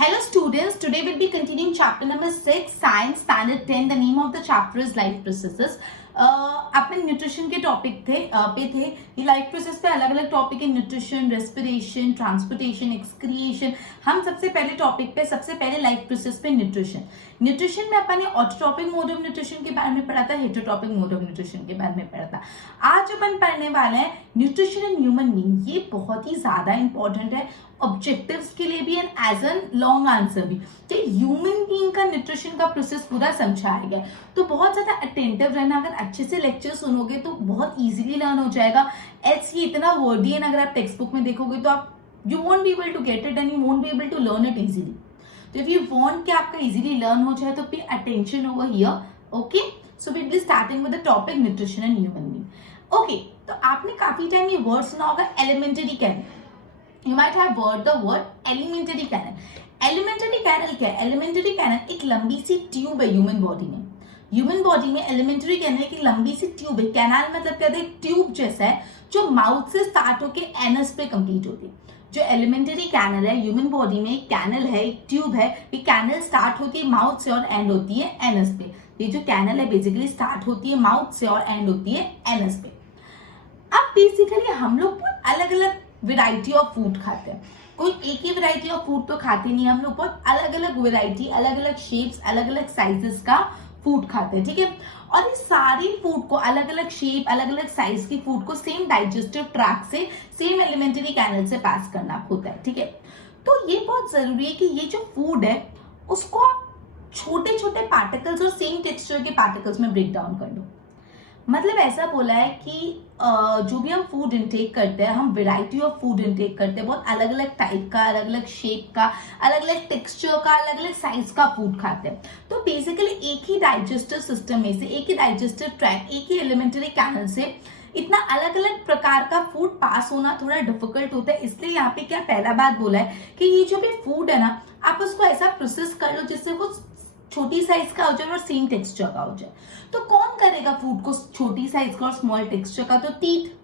Hello students, today we'll be continuing chapter number 6, Science Standard 10. The name of the chapter is Life Processes. अपने nutrition के topic थे ये life process पे अलग अलग topic है, न्यूट्रिशन, रेस्पिरेशन, ट्रांसपोर्टेशन, एक्सक्रिएशन। हम सबसे पहले लाइफ प्रोसेस पे न्यूट्रिशन में अपन ने ऑटोट्रॉपिक मोड ऑफ न्यूट्रिशन के बारे में पढ़ा था, हेटरोट्रॉपिक मोड ऑफ न्यूट्रिशन के बारे में पढ़ा था। आज अपन पढ़ने वाले हैं न्यूट्रिशन इन ह्यूमन बीइंग। ये बहुत ही ज्यादा इंपॉर्टेंट है ऑब्जेक्टिव्स के लिए भी and as an long answer भी। तो ह्यूमन बीइंग का न्यूट्रिशन का प्रोसेस पूरा समझाया गया, तो बहुत ज्यादा अटेंटिव रहना। अगर अच्छे से लेक्चर सुनोगे तो बहुत इजीली लर्न हो जाएगा। एल्स ये इतना वर्डी है, अगर आप टेक्स्ट बुक में देखोगे तो आप you won't be able to get it and you won't be able to learn it easily. तो इफ यू वांट कि आपका इजीली लर्न हो जाए तो pay attention over here. Okay, so we will be starting with the topic nutrition in human being. Okay, तो आपने काफी time ये वर्ड सुना होगा, elementary canal. You might have heard the word alimentary canal. Alimentary canal क्या है? Alimentary canal एक लंबी सी ट्यूब है ह्यूमन बॉडी में। ह्यूमन बॉडी में एलिमेंटरी कैनल एक लंबी सी ट्यूब है। कैनाल मतलब क्या है? ट्यूब जैसा है जो माउथ से स्टार्ट होके एनस पे कंप्लीट होती है। जो एलिमेंटरी कैनल है ह्यूमन बॉडी में, एक कैनल है, एक ट्यूब है। ये कैनल स्टार्ट होती है माउथ से और एंड होती है एनस पे। ये जो कैनल है बेसिकली स्टार्ट होती है माउथ से और एंड होती है एनस पे। अब बेसिकली हम लोग अलग अलग वैरायटी ऑफ फूड खाते हैं। कोई एक ही वैरायटी ऑफ फूड तो खाते नहीं, हम लोग बहुत अलग अलग वैरायटी, अलग अलग शेप्स, अलग अलग साइजेस का फूड खाते हैं। ठीक है, और इस सारी फूड को अलग अलग शेप, अलग अलग साइज की फूड को सेम डाइजेस्टिव ट्रैक्ट से, सेम एलिमेंटरी कैनल से पास करना होता है। ठीक है, तो ये बहुत जरूरी है कि ये जो फूड है उसको आप छोटे छोटे पार्टिकल्स और सेम टेक्सचर के पार्टिकल्स में ब्रेक डाउन कर दो। मतलब ऐसा बोला है कि जो भी हम फूड इनटेक करते हैं, हम वैरायटी ऑफ फूड इनटेक करते हैं, बहुत अलग अलग टाइप का, अलग अलग शेप का, अलग अलग टेक्सचर का, अलग अलग साइज का फूड खाते हैं। तो बेसिकली एक ही डाइजेस्टिव सिस्टम में से, एक ही डाइजेस्टिव ट्रैक, एक ही एलिमेंटरी कैनल से इतना अलग अलग प्रकार का फूड पास होना थोड़ा डिफिकल्ट होता है। इसलिए यहाँ पे क्या पहला बात बोला है कि ये जो भी फूड है ना, आप उसको ऐसा प्रोसेस कर लो जिससे वो छोटी साइज का हो जाए और सेम टेक्सचर का हो जाए। तो कौन करेगा फूड को छोटी साइज का और स्मॉल टेक्सचर का? तो teeth.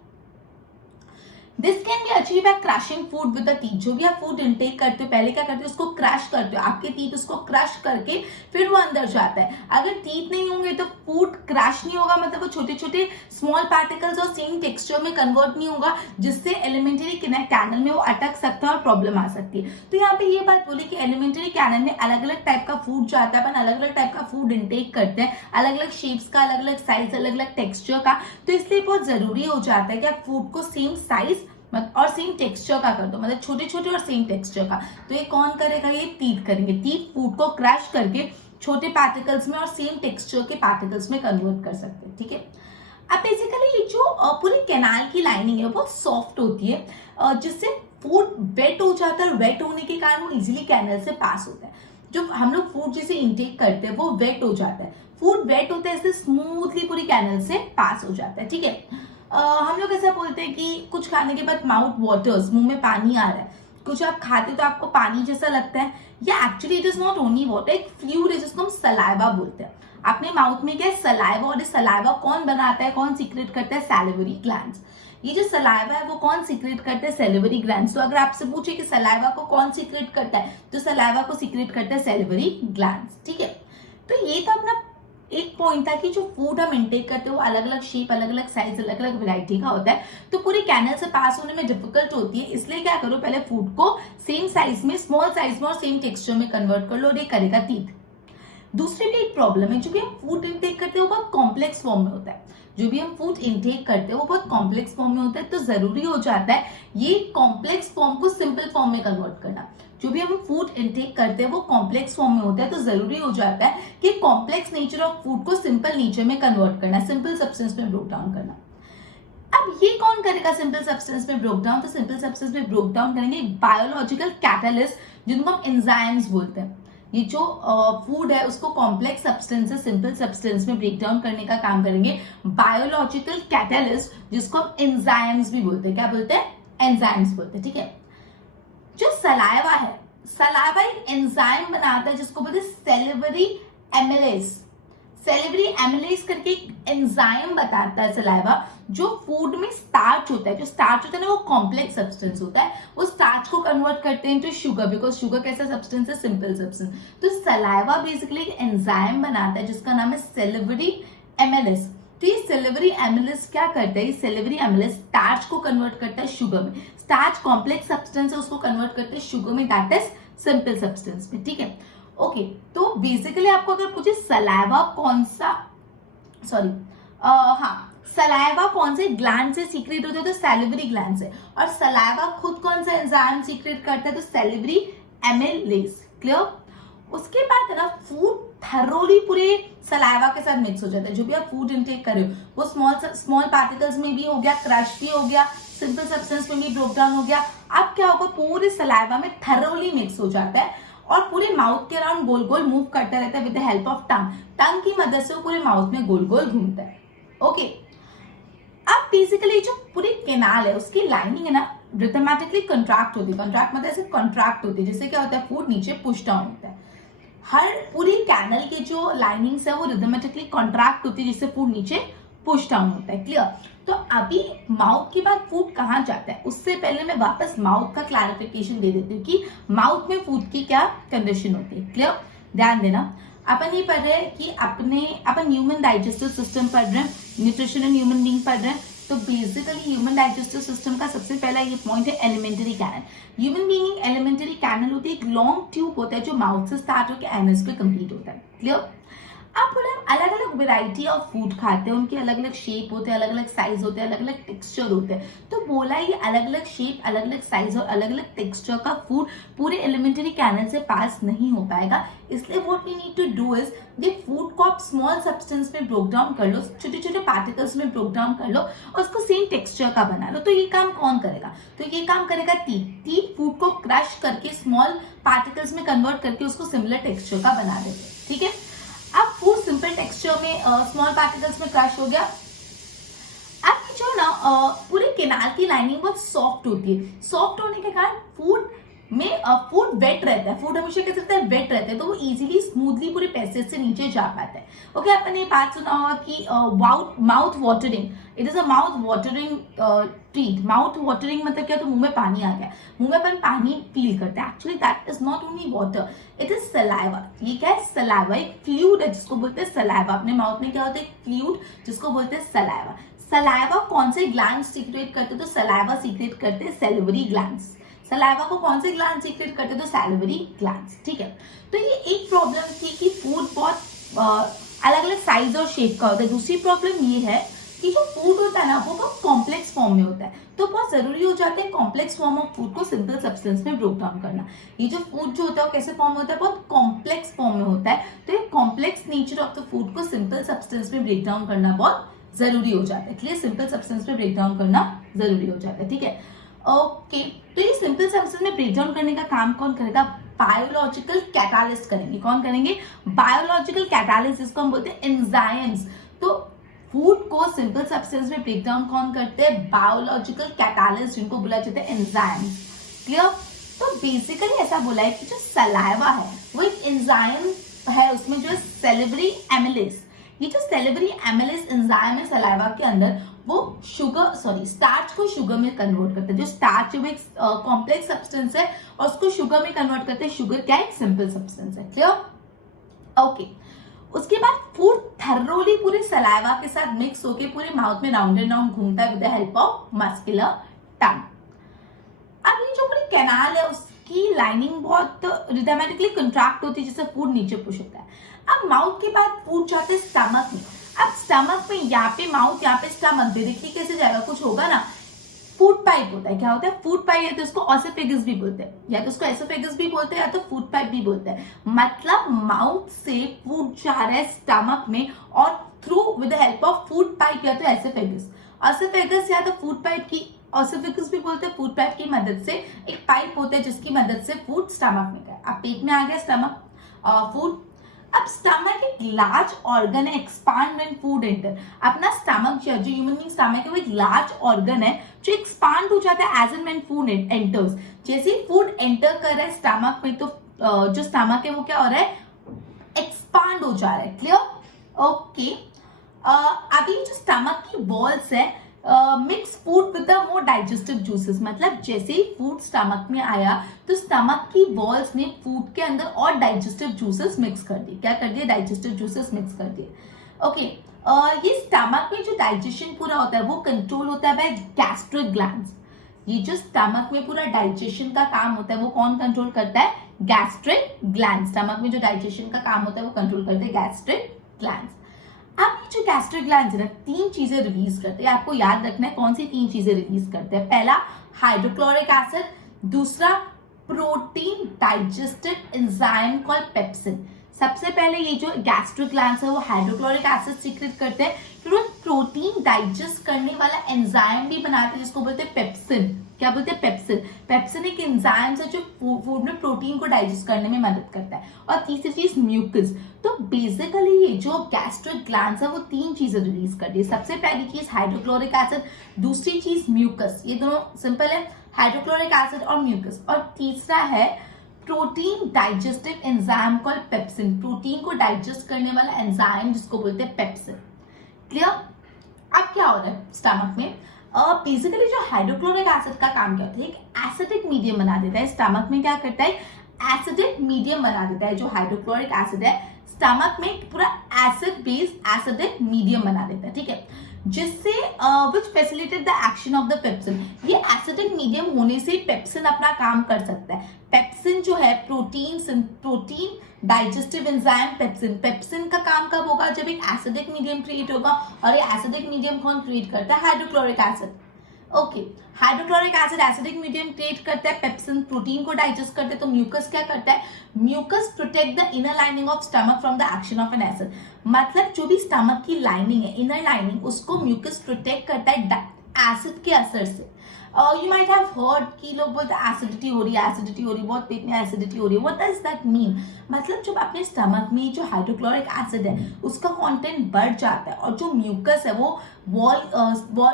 This can be achieve by crushing food with the teeth. जो भी आप फूड इनटेक करते हो पहले क्या करते हो, उसको क्रश करते हो, आपके टीथ उसको क्रश करके फिर वो अंदर जाता है। अगर टीथ नहीं होंगे तो फूड क्रश नहीं होगा, मतलब वो छोटे छोटे स्मॉल पार्टिकल्स और सेम टेक्सचर में कन्वर्ट नहीं होगा, जिससे एलिमेंटरी कैनल में वो अटक सकता है और प्रॉब्लम आ सकती है। तो यहाँ पे ये बात बोली कि एलिमेंटरी कैनल में अलग अलग टाइप का फूड जाता है, अपन अलग अलग टाइप का फूड इनटेक करते हैं, अलग अलग शेप्स का, अलग अलग साइज, अलग अलग टेक्सचर का। तो इसलिए बहुत जरूरी हो जाता है कि आप फूड को सेम साइज और सेम टेक्सचर का कर दो, मतलब छोटे छोटे और सेम टेक्सचर का। तो ये कौन करेगा? ये टीथ करेंगे। टीथ फूड को क्रैश करके छोटे पार्टिकल्स में और सेम टेक्सचर के पार्टिकल्स में कन्वर्ट कर सकते हैं। ठीक है, अब बेसिकली ये जो पूरी कैनाल की लाइनिंग है बहुत सॉफ्ट होती है, जिससे फूड वेट हो जाता है और वेट होने के कारण वो इजिली कैनल से पास होता है। जो हम लोग फूड जैसे इंटेक करते हैं वो वेट हो जाता है, फूड वेट होता है, इससे स्मूथली पूरी कैनल से पास हो जाता है। ठीक है, हम लोग ऐसा बोलते हैं कि कुछ खाने के बाद माउथ वाटर्स, मुंह में पानी आ रहा है, कुछ आप खाते तो आपको पानी जैसा लगता है, या actually it is not only water, एक फ्लूइड है जिसको हम सलाइवा बोलते हैं। अपने माउथ में क्या है? सलाइवा। और सलाइवा कौन बनाता है, कौन सीक्रेट करता है? Salivary glands. ये जो सलाइवा है वो कौन सीक्रेट करते हैं? Salivary glands. तो अगर आपसे पूछे कि सलाइवा को कौन सीक्रेट करता है, तो सलाइवा को सीक्रेट करता है सैलिवरी ग्लैंड्स। ठीक है, तो ये तो अपना एक पॉइंट था कि जो फूड हम इंटेक करते हैं वो अलग अलग शेप, अलग अलग साइज, अलग अलग वैरायटी का होता है, तो पूरी कैनल से पास होने में डिफिकल्ट होती है। इसलिए क्या करो, पहले फूड को सेम साइज में, स्मॉल साइज में और सेम टेक्सचर में कन्वर्ट कर लो, और ये करेगा टीथ। दूसरी भी एक प्रॉब्लम है, जो भी हम फूड इंटेक करते हैं वो बहुत कॉम्प्लेक्स फॉर्म में होता है। जो भी हम फूड इंटेक करते हैं वो बहुत कॉम्प्लेक्स फॉर्म में होता है, तो जरूरी हो जाता है ये कॉम्प्लेक्स फॉर्म को सिंपल फॉर्म में कन्वर्ट करना। जो भी हम फूड इंटेक करते हैं वो कॉम्प्लेक्स फॉर्म में होता है, तो जरूरी हो जाता है कि कॉम्प्लेक्स नेचर ऑफ फूड को सिंपल नेचर में कन्वर्ट करना, सिंपल सब्सटेंस में ब्रेक डाउन करना। अब ये कौन करेगा सिंपल सब्सटेंस में ब्रेक डाउन? तो सिंपल सब्सटेंस में ब्रेक डाउन करेंगे बायोलॉजिकल कैटलिस्ट, जिनको हम एंजाइम्स बोलते हैं। ये जो फूड है उसको कॉम्प्लेक्स सब्सटेंस से सिंपल सब्सटेंस में ब्रेक डाउन करने का काम करेंगे बायोलॉजिकल कैटलिस्ट, जिसको हम एंजाइम्स भी बोलते हैं। क्या बोलते हैं? एंजाइम्स बोलते हैं। ठीक है, जो सलाइवा है, सलाइवा एक एंजाइम बनाता है जिसको बोलते हैं सैलिवरी एमिलेज। सेलेवरी एमिलेज करके एक एंजाइम बताता है सलाइवा, जो फूड में स्टार्च होता है, जो स्टार्च होता है ना वो कॉम्प्लेक्स सब्सटेंस होता है, वो स्टार्च को कन्वर्ट करते हैं इनटू शुगर, बिकॉज शुगर कैसा सब्सटेंस है, सिंपल सब्सटेंस। तो सलाइवा बेसिकली एक एंजाइम बनाता है जिसका नाम है सेलेवरी एमिलेज। तो ये सेलेवरी एमिलेज क्या करता है, ये सेलेवरी एमिलेज स्टार्च को कन्वर्ट करता है शुगर में। स्टार्च कॉम्प्लेक्स सब्सटेंस है, उसको कन्वर्ट करते हैं शुगर में, दैट इज सिंपल सब्सटेंस में। ठीक है, ओके तो बेसिकली आपको अगर पूछे सलाइवा कौन सा, सॉरी सलाइवा कौन से ग्लैंड से सीक्रेट होता है, तो सैलिवरी ग्लैंड से। और सलाइवा खुद कौन सा एंजाइम सीक्रेट करता है, तो सैलिवरी एमिलेज। क्लियर। उसके बाद है ना फूड थरोली पूरे सलाइवा के साथ मिक्स हो जाता है। जो भी आप फूड इनटेक कर रहे हो वो स्मॉल पार्टिकल्स में भी हो गया, क्रश भी हो गया, सिंपल सब्सटेंस में भी ब्रोक डाउन हो गया। अब क्या होगा, पूरे सलाइवा में थरोली मिक्स हो जाता है और पूरे माउथ के अराउंड गोल गोल मूव करता रहता है with the help of tongue. Tongue की मदद से वो पूरे माउथ में गोल गोल घूमता है। ओके, अब बेसिकली जो पूरी कैनाल है उसकी लाइनिंग है ना रिथमेटिकली कंट्रैक्ट होती है। कंट्रैक्ट मतलब ऐसे कंट्रैक्ट होती है, जिससे क्या होता है फूड नीचे पुश डाउन होता है। हर पूरी कैनल की जो लाइनिंग्स है वो रिथमेटिकली कंट्रैक्ट होती है, जिससे फूड नीचे पुश डाउन होता है। क्लियर। तो अभी माउथ के बाद फूड कहाँ जाता है, उससे पहले मैं वापस माउथ का क्लैरिफिकेशन दे देती हूँ कि माउथ में फूड की क्या कंडीशन होती है। क्लियर, ध्यान देना। अपन ये पढ़ रहे हैं कि अपन ह्यूमन डाइजेस्टिव सिस्टम पढ़ रहे हैं, न्यूट्रिशन एंड ह्यूमन बीइंग पढ़ रहे हैं। तो बेसिकली ह्यूमन डाइजेस्टिव सिस्टम का सबसे पहला ये पॉइंट है elementary canal. Human being elementary canal होती है, एक लॉन्ग ट्यूब होता है जो माउथ से स्टार्ट होकर एनस पे कंप्लीट होता है। क्लियर। आप बोले अलग अलग वेराइटी ऑफ फूड खाते हैं, उनके अलग अलग शेप होते हैं, अलग अलग साइज होते हैं, अलग अलग टेक्सचर होते हैं। तो बोला ये अलग अलग शेप, अलग अलग साइज और अलग अलग टेक्सचर का फूड पूरे एलिमेंटरी कैनल से पास नहीं हो पाएगा। इसलिए what we need to do is ये फूड को आप स्मॉल सब्सटेंस में ब्रोक डाउन कर लो, छोटे छोटे पार्टिकल्स में ब्रोक डाउन कर लो और उसको सेम टेक्सचर का बना लो। तो ये काम कौन करेगा, तो ये काम करेगा टीथ। टीथ फूड को क्रश करके स्मॉल पार्टिकल्स में कन्वर्ट करके उसको सिमिलर टेक्सचर का बना देते हैं। ठीक है, अब फूड सिंपल टेक्सचर में स्मॉल पार्टिकल्स में क्रश हो गया। अब जो ना पूरे कैनाल की लाइनिंग बहुत सॉफ्ट होती है। सॉफ्ट होने के कारण फूड में फूड वेट रहता है, फूड हमेशा कैसे रहता है, वेट रहता है, तो वो इजीली स्मूथली पूरे पैसेज से नीचे जा पाता है। ओके, आपने ये बात सुना होगा कि mouth watering, it is a mouth watering treat. Mouth watering मतलब क्या, तो मुंह में पानी आ गया, मुंह में अपन पानी फील करते हैं। Actually that is not only water, it is saliva. ये क्या है, सलाइवा एक फ्लूइड है जिसको बोलते हैं सलाइवा। अपने माउथ में क्या होता है, फ्लूइड जिसको बोलते हैं सलाइवा। सलाइवा कौन से ग्लैंड सीक्रेट करते हैं, तो सलाइवा सीक्रेट करते हैं सैलिवरी ग्लैंड्स। सलाइवा को कौन से ग्लैंड सीक्रेट करते हैं, तो सैलिवरी ग्लैंड्स। ठीक है, तो ये एक प्रॉब्लम थी कि फूड बहुत अलग अलग साइज और शेप का होता है। दूसरी प्रॉब्लम ये है कि जो फूड होता है ना वो बहुत कॉम्प्लेक्स फॉर्म में होता है, तो बहुत जरूरी हो जाता है कॉम्प्लेक्स फॉर्म ऑफ फूड को सिंपल सब्सटेंस में ब्रोक डाउन करना। ये जो फूड जो होता है वो कैसे फॉर्म होता है, बहुत कॉम्प्लेक्स फॉर्म में होता है। तो ये complex nature of the food को सिंपल सब्सटेंस में ब्रेक डाउन करना बहुत जरूरी हो जाता है। क्लियर, सिंपल सब्सटेंस में ब्रेक डाउन करना जरूरी हो जाता है। ठीक है, ओके, तो ये सिंपल सब्सटेंस में ब्रेक डाउन करने का काम कौन करेगा, बायोलॉजिकल कैटालिस्ट करेंगे। कौन करेंगे, बायोलॉजिकल कैटालिस्ट, जिसको हम बोलते हैं एंजाइम्स। तो फूड को सिंपल सब्सटेंस में ब्रेक डाउन कौन करते हैं, बायोलॉजिकल कैटालिस्ट, जिनको बोला जाता है एंजाइम्स। क्लियर। तो बेसिकली ऐसा बोला है कि जो सलाइवा है वो एक एंजाइम है, उसमें जो है सैलिवरी एमिलेज। ये जो सैलिवरी एमिलेज एंजाइम है सलाइवा के अंदर, वो स्टार्च को शुगर में कन्वर्ट करते हैं। जो स्टार्च है वो एक कॉम्प्लेक्स सब्सटेंस है और उसको शुगर में कन्वर्ट करते हैं। शुगर क्या है, एक सिंपल सब्सटेंस है। Clear, okay. उसके बाद फूड थरोली पूरे सलाइवा के साथ मिक्स होके पूरे माउथ में राउंड एंड राउंड घूमता है with the help of muscular tongue. अब ये जो पूरी कैनाल है उसकी लाइनिंग बहुत रिथमेटिकली कंट्रैक्ट होती है, जिससे फूड नीचे पुश होता है। अब माउथ के बाद फूड जाते हैं स्टमक में। अब स्टमक में यहाँ पे माउथ, यहाँ पे स्टमक, डायरेक्टली कैसे जाएगा, कुछ होगा ना, फूड पाइप होता है। क्या होता है, फूड पाइप, या तो इसको ऑसोफेगस भी बोलते हैं, या तो इसको एसोफेगस भी बोलते हैं, या तो फूड पाइप भी बोलते हैं। मतलब माउथ से फूड जा रहा है स्टमक में और through with the help of food pipe या तो एसोफेगस। ऑसोफेगस या तो फूड पाइप की, ऑसोफेगस भी बोलते हैं, फूड पाइप की मदद से एक पाइप होता है जिसकी मदद से फूड स्टमक में गया। अब पेट में आ गया स्टमक, फूड। अब स्टमक एक लार्ज ऑर्गन है, एक्सपांड व्हेन फूड एंटर। अपना स्टमक जो ह्यूमन बीइंग स्टमक है वो एक लार्ज ऑर्गन है जो एक्सपांड हो जाता है as and when food enters. जैसे ही फूड एंटर कर रहा है स्टमक में, तो जो स्टमक है वो क्या हो रहा है, एक्सपांड हो जा रहा है। क्लियर, ओके, अभी जो स्टमक की वॉल्स है mix food with the more digestive juices, मतलब जैसे ही फूड स्टमक में आया तो स्टमक की वॉल्स ने फूड के अंदर और डाइजेस्टिव जूसेस मिक्स कर दिए। क्या कर दिए? डाइजेस्टिव जूसेस मिक्स कर दिए। ओके, ये स्टमक में जो डाइजेशन पूरा होता है वो कंट्रोल होता है बाय गैस्ट्रिक ग्लैंड्स। ये जो स्टमक में पूरा डाइजेशन का काम होता है वो कौन कंट्रोल करता है? Gastric gland. स्टमक में जो डाइजेशन का काम होता है वो कंट्रोल करते हैं गैस्ट्रिक ग्लैंड्स। अब ये जो गैस्ट्रिक ग्लैंड्स है ना, 3 चीजें रिलीज करते हैं। आपको याद रखना है कौन सी 3 चीजें रिलीज करते हैं। पहला हाइड्रोक्लोरिक एसिड, दूसरा protein digestive enzyme called pepsin. सबसे पहले ये जो गैस्ट्रिक ग्लैंड्स है वो हाइड्रोक्लोरिक एसिड सीक्रेट करते हैं, फिर वो प्रोटीन डाइजेस्ट करने वाला एंजाइम भी बनाते हैं जिसको बोलते हैं पेप्सिन। क्या बोलते हैं? पेप्सिन। पेप्सिन एक एंजाइम है जो फूड में प्रोटीन को डाइजेस्ट करने में मदद करता है। और तीसरी चीज म्यूकस। तो बेसिकली ये जो गैस्ट्रिक ग्लैंड्स है वो 3 चीजें रिलीज करती है। सबसे पहली चीज हाइड्रोक्लोरिक एसिड, दूसरी चीज म्यूकस। ये दोनों सिंपल है, हाइड्रोक्लोरिक एसिड और म्यूकस। और तीसरा है protein digestive enzyme called pepsin. Protein को डाइजेस्ट करने वाला एंजाइम जिसको बोलते हैं पेप्सिन। क्लियर? अब क्या हो रहा है स्टमक में? बेसिकली जो हाइड्रोक्लोरिक एसिड का काम क्या होता है? एक एसिडिक मीडियम बना देता है। स्टमक में क्या करता है? एसिडिक मीडियम बना देता है। जो हाइड्रोक्लोरिक एसिड है स्टमक में पूरा एसिड बेस्ड एसिडिक मीडियम बना देता है, ठीक है, जिससे which facilitate the action of the pepsin. ये एसिडिक मीडियम होने से पेप्सिन अपना काम कर सकता है। पेप्सिन जो है protein digestive enzyme pepsin. Pepsin का काम कब होगा? जब एक एसिडिक मीडियम क्रिएट होगा। और ये एसिडिक मीडियम कौन क्रिएट करता है? Hydrochloric acid. Okay, hydrochloric acid acidic medium create करता है, पेप्सिन प्रोटीन को डाइजेस्ट करते हैं। तो म्यूकस क्या करता है? Mucus protect the inner lining of stomach from the action of an acid. मतलब जो भी स्टमक की लाइनिंग है, इनर लाइनिंग, उसको म्यूकस प्रोटेक्ट करता है एसिड के असर से। यू माइट हैव हर्ड कि लोग बोलते हैं एसिडिटी हो रही है, बहुत पेट में एसिडिटी हो रही है। What does that mean? मतलब जब अपने स्टमक में जो हाइड्रोक्लोरिक एसिड है उसका कंटेंट बढ़ जाता है और जो म्यूकस है वो वॉल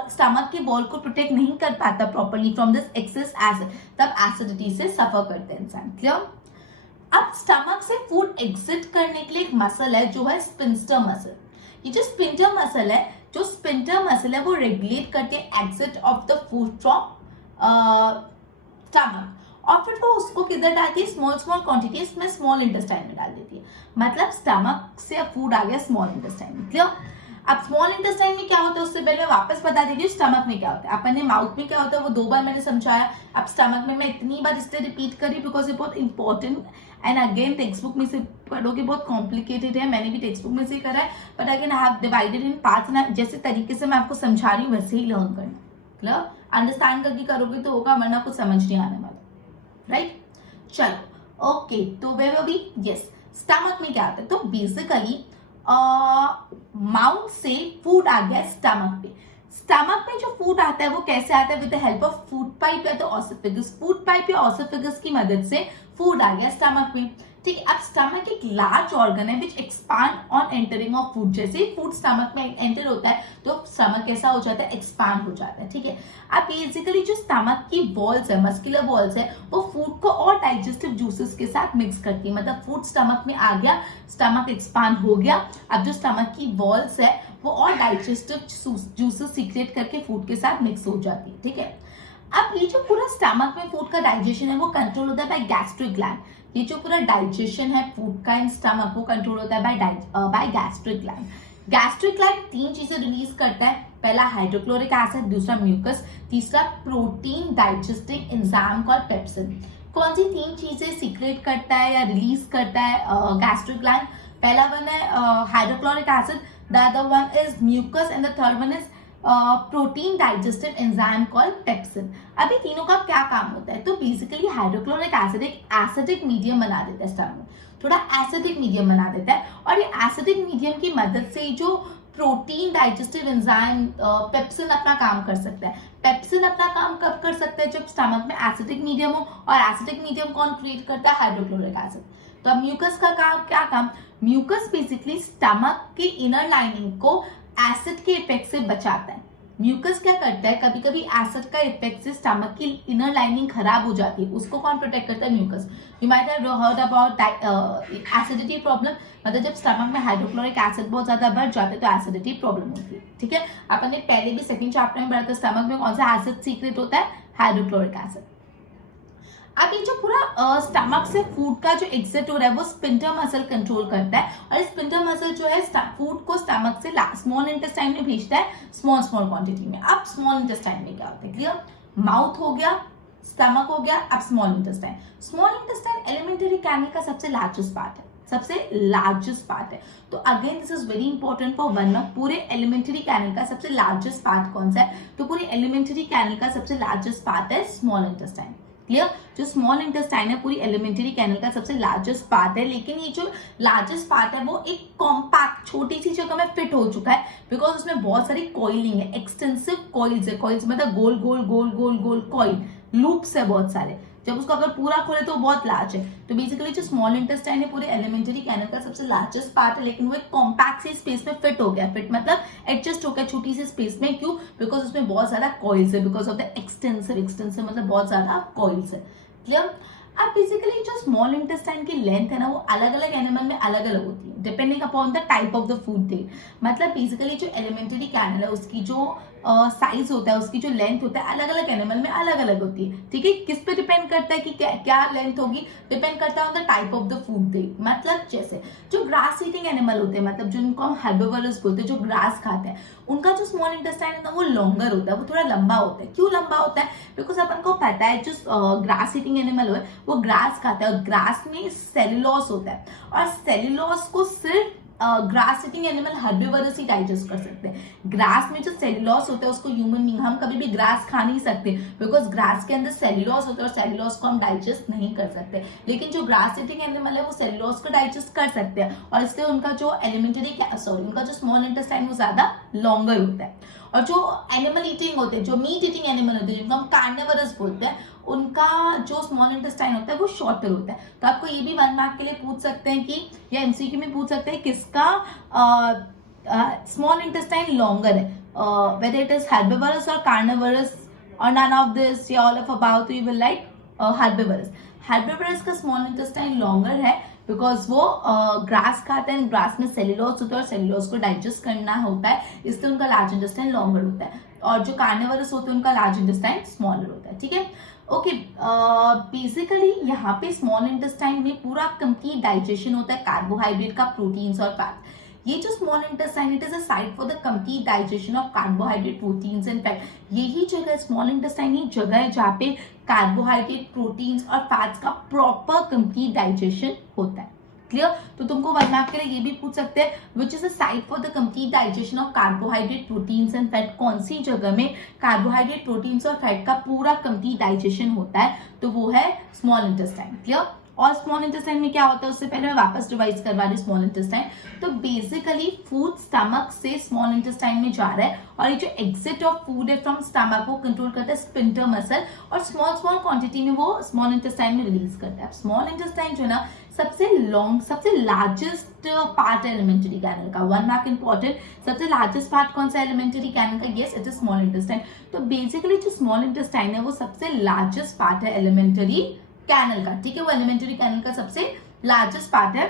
स्टमक के वॉल को प्रोटेक्ट नहीं कर पाता properly from this excess acid, तब एसिडिटी से सफर करते हैं इंसान। क्लियर? अब स्टमक से फूड एग्जिट करने के लिए एक मसल है जो है स्फिंक्टर मसल। ये जो स्फिंक्टर मसल है वो रेगुलेट करके exit of the food from stomach, और फिर वो उसको किधर डालती है? स्मॉल क्वांटिटीज में स्मॉल इंटेस्टाइन में डाल देती है। मतलब स्टमक से फूड आ गया स्मॉल इंटेस्टाइन में। क्लियर? अब स्मॉल इंटेस्टाइन में क्या होता है उससे पहले वापस बता देती हूँ स्टमक में क्या होता है। अपन ने माउथ में क्या होता है वो 2 बार मैंने समझाया। अब स्टमक में मैं इतनी बार इसलिए रिपीट करी बिकॉज ये बहुत important and again text book में से पढ़ोगे बहुत कॉम्प्लिकेटेड है। मैंने भी टेक्स्ट बुक में से करा है, but again I have divided in parts ना, जैसे तरीके से मैं आपको समझा रही हूँ वैसे ही लर्न करना। क्लियर? अंडरस्टैंड करके करोगे तो होगा, वरना कुछ समझ नहीं आने वाला। राइट? चलो, ओके, तो वे भी यस, स्टमक में क्या आता है? तो बेसिकली माउथ से फूड आ गया स्टमक पे। स्टमक में जो फूड आता है वो कैसे आता है? With the help of food pipe या तो ऑसोफेगस। फूड पाइप या ऑसोफेगस की मदद से फूड आ गया स्टमक में। ठीक है, अब स्टमक एक लार्ज ऑर्गन है which expand on entering of food. जैसे ही फूड स्टमक में एंटर होता है तो स्टमक कैसा हो जाता है? एक्सपांड हो जाता है। ठीक है, अब बेसिकली जो स्टमक की वॉल्स है, मस्कुलर वॉल्स है, वो फूड को और डाइजेस्टिव जूसेस के साथ मिक्स करती है। मतलब फूड स्टमक में आ गया, स्टमक एक्सपांड हो गया, अब जो स्टमक की वॉल्स है वो और डाइजेस्टिव जूसेस सीक्रेट करके फूड के साथ मिक्स हो जाती है। ठीक है, अब ये जो पूरा स्टमक में फूड का डाइजेशन है वो कंट्रोल होता है बाय गैस्ट्रिक ग्लैंड। ये जो पूरा डाइजेशन है फूड का इन स्टमक वो कंट्रोल होता है by gastric gland. Gastric gland 3 चीजें रिलीज करता है। पहला हाइड्रोक्लोरिक एसिड, दूसरा म्यूकस, तीसरा protein digesting enzyme called pepsin. कौन सी 3 चीजें सीक्रेट करता है या रिलीज करता है गैस्ट्रिक ग्लैंड? पहला वन है hydrochloric acid, the other one is mucus and the third one is protein digestive enzyme called pepsin. अभी तीनों का क्या काम होता है? तो बेसिकली हाइड्रोक्लोरिक एसिड एक एसिडिक मीडियम बना देता है स्टमक में, थोड़ा एसिडिक मीडियम बना देता है, और ये एसिडिक मीडियम की मदद से जो प्रोटीन डाइजेस्टिव एंजाइम पेप्सिन अपना काम कर सकता है। पेप्सिन अपना काम कब कर सकता है? जब स्टमक में एसिडिक मीडियम हो, और एसिडिक मीडियम कौन क्रिएट करता है? Hydrochloric acid. तो अब म्यूकस का क्या काम? म्यूकस बेसिकली स्टमक की इनर लाइनिंग को एसिड के इफेक्ट से बचाता है। म्यूकस क्या करता है, कभी कभी एसिड का इफेक्ट से स्टमक की इनर लाइनिंग खराब हो जाती है, उसको कौन प्रोटेक्ट करता है? Mucus. You might have heard about acidity problem, मतलब जब स्टमक में हाइड्रोक्लोरिक एसिड बहुत ज्यादा बढ़ जाता है तो एसिडिटी प्रॉब्लम होती है, ठीक है। अपन ने पहले भी सेकंड चैप्टर में पढ़ा था, स्टमक में कौन सा एसिड सीक्रेट होता है? Hydrochloric acid. अब ये जो पूरा स्टमक से फूड का जो एग्जिट हो रहा है वो स्पिंटर मसल कंट्रोल करता है, और स्पिंटर मसल जो है फूड को स्टमक से स्मॉल इंटेस्टाइन में भेजता है स्मॉल स्मॉल क्वांटिटी में। अब स्मॉल इंटेस्टाइन में क्या होता है? क्लियर? माउथ हो गया, स्टमक हो गया, अब small intestine. Small intestine elementary canal का सबसे लार्जेस्ट पार्ट है, सबसे लार्जेस्ट पार्ट है। तो again this is very important for 1 mark. पूरे एलिमेंटरी कैनल का सबसे लार्जेस्ट पार्ट कौन सा है? तो पूरे एलिमेंटरी कैनल का सबसे लार्जेस्ट पार्ट है स्मॉल इंटेस्टाइन। क्लियर? जो स्मॉल इंटेस्टाइन है पूरी एलिमेंटरी कैनल का सबसे लार्जेस्ट पार्ट है, लेकिन ये जो लार्जेस्ट पार्ट है वो एक कॉम्पैक्ट छोटी सी जगह में फिट हो चुका है, बिकॉज उसमें बहुत सारी कॉइलिंग है, एक्सटेंसिव कॉइल्स है। कॉइल्स मतलब गोल गोल गोल गोल गोल कॉइल, लूप्स है बहुत सारे। जब उसको अगर पूरा खोले तो बहुत लार्ज है। तो बेसिकली जो स्मॉल इंटेस्टाइन है पूरे एलिमेंटरी कैनल का सबसे लार्जेस्ट पार्ट है, लेकिन वो एक कॉम्पैक्ट सी स्पेस में फिट हो गया। फिट मतलब एडजस्ट हो गया छोटी सी स्पेस में। क्यों? बिकॉज उसमें बहुत ज्यादा कॉइल्स है, बिकॉज ऑफ द एक्सटेंसिव मतलब बहुत ज्यादा कॉइल्स है। क्लियर? अब बेसिकली जो स्मॉल इंटेस्टाइन की लेंथ है ना वो अलग अलग एनिमल में अलग अलग होती है, depending upon the type of the food they. मतलब बेसिकली जो एलिमेंटरी कैनल है उसकी जो साइज होता है, उसकी जो लेंथ होता है अलग अलग एनिमल में अलग अलग होती है, ठीक है। किस पे डिपेंड करता है कि क्या लेंथ होगी? डिपेंड करता है on the type of the food they. मतलब जैसे जो ग्रास ईटिंग एनिमल होते हैं, मतलब जिनको हम हर्बिवोरस बोलते हैं, जो ग्रास खाते हैं, उनका जो स्मॉल इंटेस्टाइन है ना वो लॉन्गर होता है, वो थोड़ा लंबा होता है। क्यों लंबा होता है? बिकॉज अपन को पता है जो ग्रास ईटिंग एनिमल है वो ग्रास खाता है, और ग्रास में सेलुलोज होता है, और सेलुलोज को सिर्फ ग्रास ईटिंग एनिमल हर्बिवोरस ही डाइजेस्ट कर सकते हैं। ग्रास में जो सेलुलोज होता है उसको ह्यूमन बीइंग, हम कभी भी ग्रास खा नहीं सकते, बिकॉज ग्रास के अंदर सेलुलोज होता है और सेलुलोज को हम डाइजेस्ट नहीं कर सकते। लेकिन जो ग्रास ईटिंग एनिमल है वो सेलुलोज को डाइजेस्ट कर सकते हैं, और इसलिए उनका जो उनका जो स्मॉल इंटेस्टाइन वो ज्यादा लॉन्गर होता है। और जो एनिमल ईटिंग होते हैं, जो मीट ईटिंग एनिमल होते हैं, जिनको हम कार्निवोरस बोलते हैं, उनका जो स्मॉल इंटेस्टाइन होता है वो शॉर्टर होता है। तो आपको ये भी 1 मार्क के लिए पूछ सकते हैं कि, या एमसीक्यू में पूछ सकते हैं किसका स्मॉल इंटेस्टाइन लॉन्गर है, whether it is herbivorous or carnivorous or none of this, या all of about, you will like herbivorous. herbivorous का स्मॉल इंटेस्टाइन लॉन्गर है बिकॉज वो ग्रास खाते हैं, ग्रास में सेलुलोज होता है और सेलुलोज को डाइजेस्ट करना होता है, इसलिए उनका लार्ज इंटेस्टाइन लॉन्गर होता है। और जो कार्निवोरस होते हैं उनका लार्ज इंटेस्टाइन स्मॉलर होता है, ठीक है। ओके, बेसिकली यहाँ पे स्मॉल इंटेस्टाइन में पूरा कंप्लीट डाइजेशन होता है कार्बोहाइड्रेट का, प्रोटीन्स और फैट। ये जो small intestine, it is a site for the complete digestion of carbohydrate, proteins and fat. यही जगह, स्मॉल इंटेस्टाइन ही जगह है जहाँ पे कार्बोहाइड्रेट, प्रोटीन्स और फैट्स का प्रॉपर कंप्लीट डाइजेशन होता है। क्लियर? तो तुमको 1 मार्क के लिए ये भी पूछ सकते हैं, which is a site for the complete digestion of carbohydrate, proteins and fat. कौन सी जगह में कार्बोहाइड्रेट, प्रोटीन्स और फैट का पूरा कंप्लीट डाइजेशन होता है? तो वो है स्मॉल इंटेस्टाइन। क्लियर? और स्मॉल इंटेस्टाइन में क्या होता है उससे पहले मैं वापस रिवाइज करवा रही स्मॉल इंटेस्टाइन। तो बेसिकली फूड स्टमक से स्मॉल इंटेस्टाइन में जा रहा है, और ये जो एग्जिट ऑफ फूड है फ्रॉम स्टमक वो कंट्रोल करता है स्पिंटर मसल, और स्मॉल स्मॉल क्वांटिटी में वो स्मॉल इंटेस्टाइन में रिलीज करता है। स्मॉल इंटेस्टाइन जो है ना सबसे लार्जेस्ट पार्ट है एलिमेंटरी कैनल का। 1 मार्क इंपॉर्टेंट, सबसे लार्जेस्ट पार्ट कौन सा एलिमेंटरी कैनल का? Yes, it is small intestine. तो बेसिकली जो स्मॉल इंटेस्टाइन है वो सबसे लार्जेस्ट पार्ट है एलिमेंटरी कैनल का, ठीक है। वो एलिमेंटरी कैनल का सबसे लार्जेस्ट पार्ट है,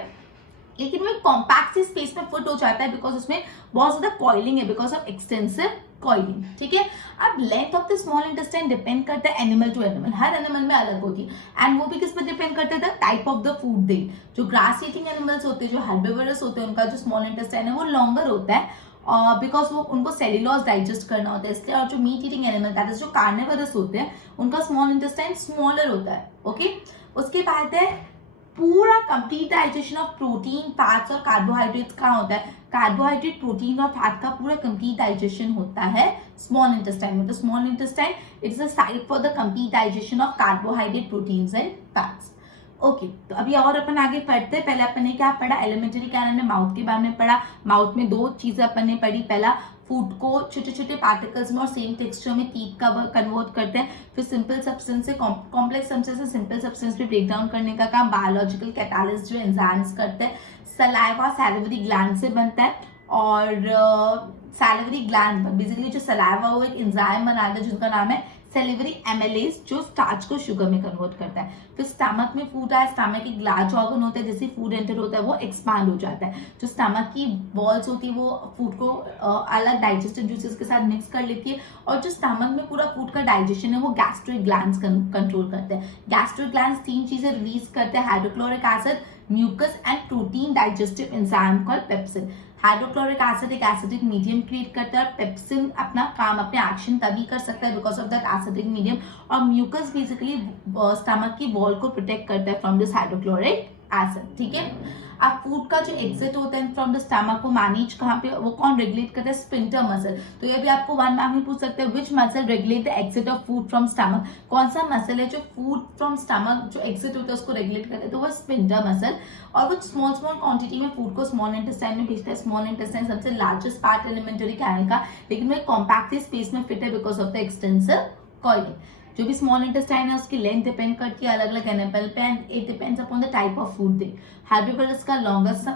लेकिन वो कॉम्पैक्ट सी स्पेस में फिट हो जाता है बिकॉज उसमें बहुत ज्यादा कॉइलिंग है, बिकॉज ऑफ एक्सटेंसिव कॉइलिंग, ठीक है। अब length of the small intestine depend करता है एनिमल टू एनिमल, हर एनिमल में अलग होती है। एंड वो भी किस पर डिपेंड करता है? टाइप ऑफ द फूड दे। जो ग्रास ईटिंग एनिमल्स होते हैं, जो हर्बिवोरस होते हैं, उनका जो स्मॉल इंटेस्टाइन है वो लॉन्गर होता है, बिकॉज वो उनको सेल्यूलोज डाइजेस्ट करना होता है इसलिए। और जो meat eating animal, that is जो कार्निवोरस होते हैं, उनका स्मॉल इंटेस्टाइन स्मॉलर होता है, ओके। उसके बाद है पूरा complete digestion of protein, fats और कार्बोहाइड्रेट्स कहाँ होता है? कार्बोहाइड्रेट, प्रोटीन और फैट का पूरा कंप्लीट डाइजेशन होता है स्मॉल इंटेस्टाइन में। तो small intestine it is a site for the complete digestion of carbohydrate, proteins and fats. Okay, तो अभी और अपन आगे पढ़ते हैं। पहले अपन ने क्या पढ़ा? एलिमेंटरी कैनल में माउथ के बारे में पढ़ा। माउथ में 2 चीजें अपन ने पढ़ी। पहला, फूड को छोटे छोटे पार्टिकल्स में और सेम टेक्सचर में टीथ का कन्वर्ट करते हैं। फिर सिंपल सब्सटेंस से कॉम्प्लेक्स सब्सटेंस से सिंपल सब्सटेंस पे ब्रेक डाउन करने का काम बायोलॉजिकल कैटालिस्ट जो एंजाइम्स करते हैं। सलाइवा सैलिवरी ग्लैंड से बनता है। और सैलिवरी ग्लैंड, बेसिकली जो सलाइवा वो एक एंजाइम बनाता है जिसका नाम है सेलिवरी एमिलेज, जो स्टार्च को शुगर में कन्वर्ट करता है। फिर स्टमक में फूड आया, स्टमक एक लार्ज ऑर्गन होता है, जैसे फूड एंटर होता है वो एक्सपांड हो जाता है। जो स्टमक की वॉल्स होती है वो फूड को अलग डाइजेस्टिव जूसेस के साथ मिक्स कर लेती है, और जो स्टमक में पूरा फूड का डाइजेशन है वो गैस्ट्रिक ग्लैंड्स कंट्रोल करते हैं। गैस्ट्रिक ग्लैंड्स 3 चीजें रिलीज करते हैं, hydrochloric acid, mucus and protein digestive enzyme called pepsin. Hydrochloric acid एक एसिडिक मीडियम क्रिएट करता है, पेप्सिन अपना काम अपने एक्शन तभी कर सकता है because of that acidic medium, और म्यूकस बेसिकली स्टमक की वॉल को प्रोटेक्ट करता है फ्रॉम दिस हाइड्रोक्लोरिक एसिड। ठीक है, अब फूड का जो एग्जिट होता है फ्रॉम द स्टमक को मैनेज कहाँ पे, वो कौन रेगुलेट करता है, स्पिंटर मसल। तो ये भी आपको 1 मार्क में पूछ सकते हैं, which muscle regulate the exit of food from stomach, कौन सा मसल है जो फूड फ्रॉम स्टमक जो एग्जिट होता है उसको रेगुलेट करता है, तो वो स्पिंटर मसल। और वो स्मॉल स्मॉल क्वांटिटी में फूड को स्मॉल इंटेस्टाइन में भेजता है। स्मॉल इंटेस्टाइन सबसे लार्जेस्ट पार्ट एलिमेंटरी कैनल का, लेकिन वो कॉम्पैक्ट स्पेस में फिट है because of the extensive coiling. जो भी स्मॉल इंटेस्टाइन है उसकी लेंथ डिपेंड करती है अलग अलग एनिमल पे, and it depends upon the type of food they. Herbivores का लॉन्गेस्ट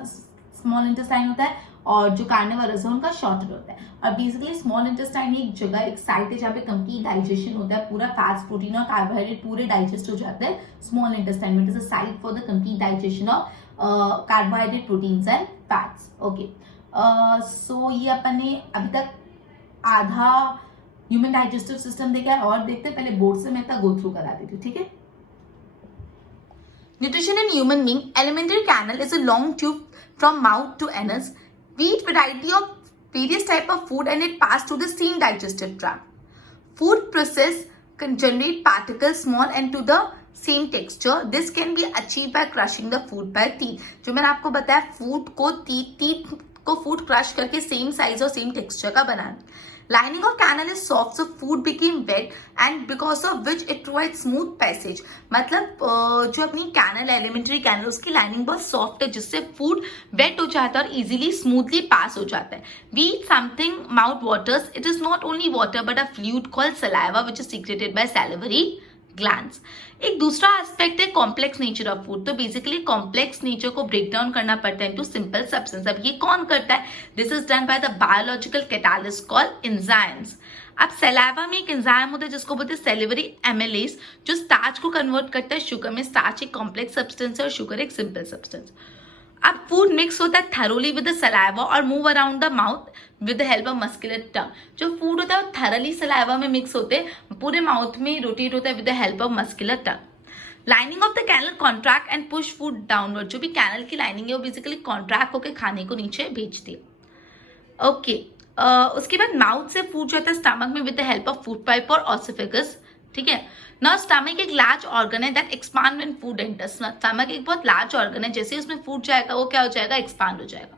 स्मॉल इंटेस्टाइन होता है, और जो कार्निवरस है उनका शॉर्टर होता है। और बेसिकली स्मॉल इंटेस्टाइन एक जगह, एक साइट है जहाँ पे कंप्लीट डाइजेशन होता है, पूरा फैट्स, प्रोटीन और कार्बोहाइड्रेट पूरे डाइजेस्ट हो जाते हैं स्मॉल इंटेस्टाइन में। It is a site for the complete digestion of carbohydrate, proteins and fats. Okay, so ये अपन ने अभी तक आधा ह्यूमन डाइजेस्टिव सिस्टम देखा है, और देखते पहले बोर्ड से मैं इतना गो थ्रू करा देती हूँ। ठीक है, nutrition in human being, elementary canal is a long tube from mouth to anus, we eat variety of various type of food and it pass through the same digestive tract. Food process can generate particles small and to the same texture. This can be achieved by crushing the food by teeth. जो मैंने आपको बताया food को teeth को food crush करके same size और same texture का बनाना। Lining of canal is soft, so food became wet, and because of which it provides smooth passage. मतलब जो अपनी कैनल एलिमेंट्री कैनल उसकी लाइनिंग बहुत सॉफ्ट है जिससे फूड वेट हो जाता है और इजीली स्मूथली पास हो जाता है। We eat something mouth waters. It is not only water but a fluid called saliva which is secreted by salivary glands. एक दूसरा एस्पेक्ट है कॉम्प्लेक्स नेचर ऑफ फूड। तो बेसिकली कॉम्प्लेक्स नेचर को break down करना पड़ता है into simple substance. अब ये कौन करता है? This is done by the biological catalyst called enzymes. अब सलाइवा में एक एंजाइम होता है जिसको बोलते हैं सेलिवरी एमिलेज, जो स्टार्च को कन्वर्ट करता है शुगर में। स्टार्च एक कॉम्प्लेक्स सब्सटेंस है और शुगर एक सिंपल सब्सटेंस। अब फूड मिक्स होता है थरोली विद द सलाइवा और move around the mouth with the help of muscular tongue. जो फूड होता है वो थरली सलाइवा में मिक्स होते हैं, पूरे माउथ में रोटेट होता है with the help of muscular tongue. Lining of the canal contract and push food downward. जो भी कैनल की लाइनिंग है वो बेसिकली कॉन्ट्रैक्ट होकर खाने को नीचे भेजती है। ओके, उसके बाद माउथ से फूड जाता है स्टमक में with the help of food pipe और ऑसिफिगस। ठीक है, ना स्टमक एक लार्ज ऑर्गन है that expand when food enters. Stomach एक बहुत लार्ज ऑर्गन है, जैसे उसमें फूड जाएगा वो क्या हो जाएगा? एक्सपांड हो जाएगा।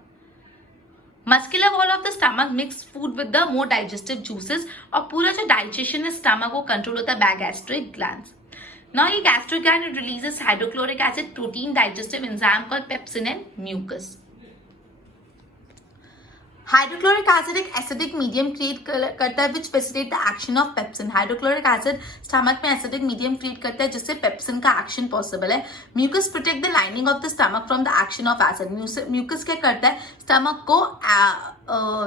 Muscular wall of the stomach mix food with the more digestive juices, और पूरा जो डाइजेशन है स्टमक को कंट्रोल होता है बाय गैस्ट्रिक ग्लैंड्स। नाउ ये gastric gland releases hydrochloric acid, protein digestive enzyme called pepsin and mucus. Hydrochloric acid एक acidic medium create करता है which facilitate the action of pepsin. Hydrochloric acid stomach में acidic medium create करता है जिससे pepsin का action possible है। Mucus protect the lining of the stomach from the action of acid. Mucus क्या करता है? स्टमक को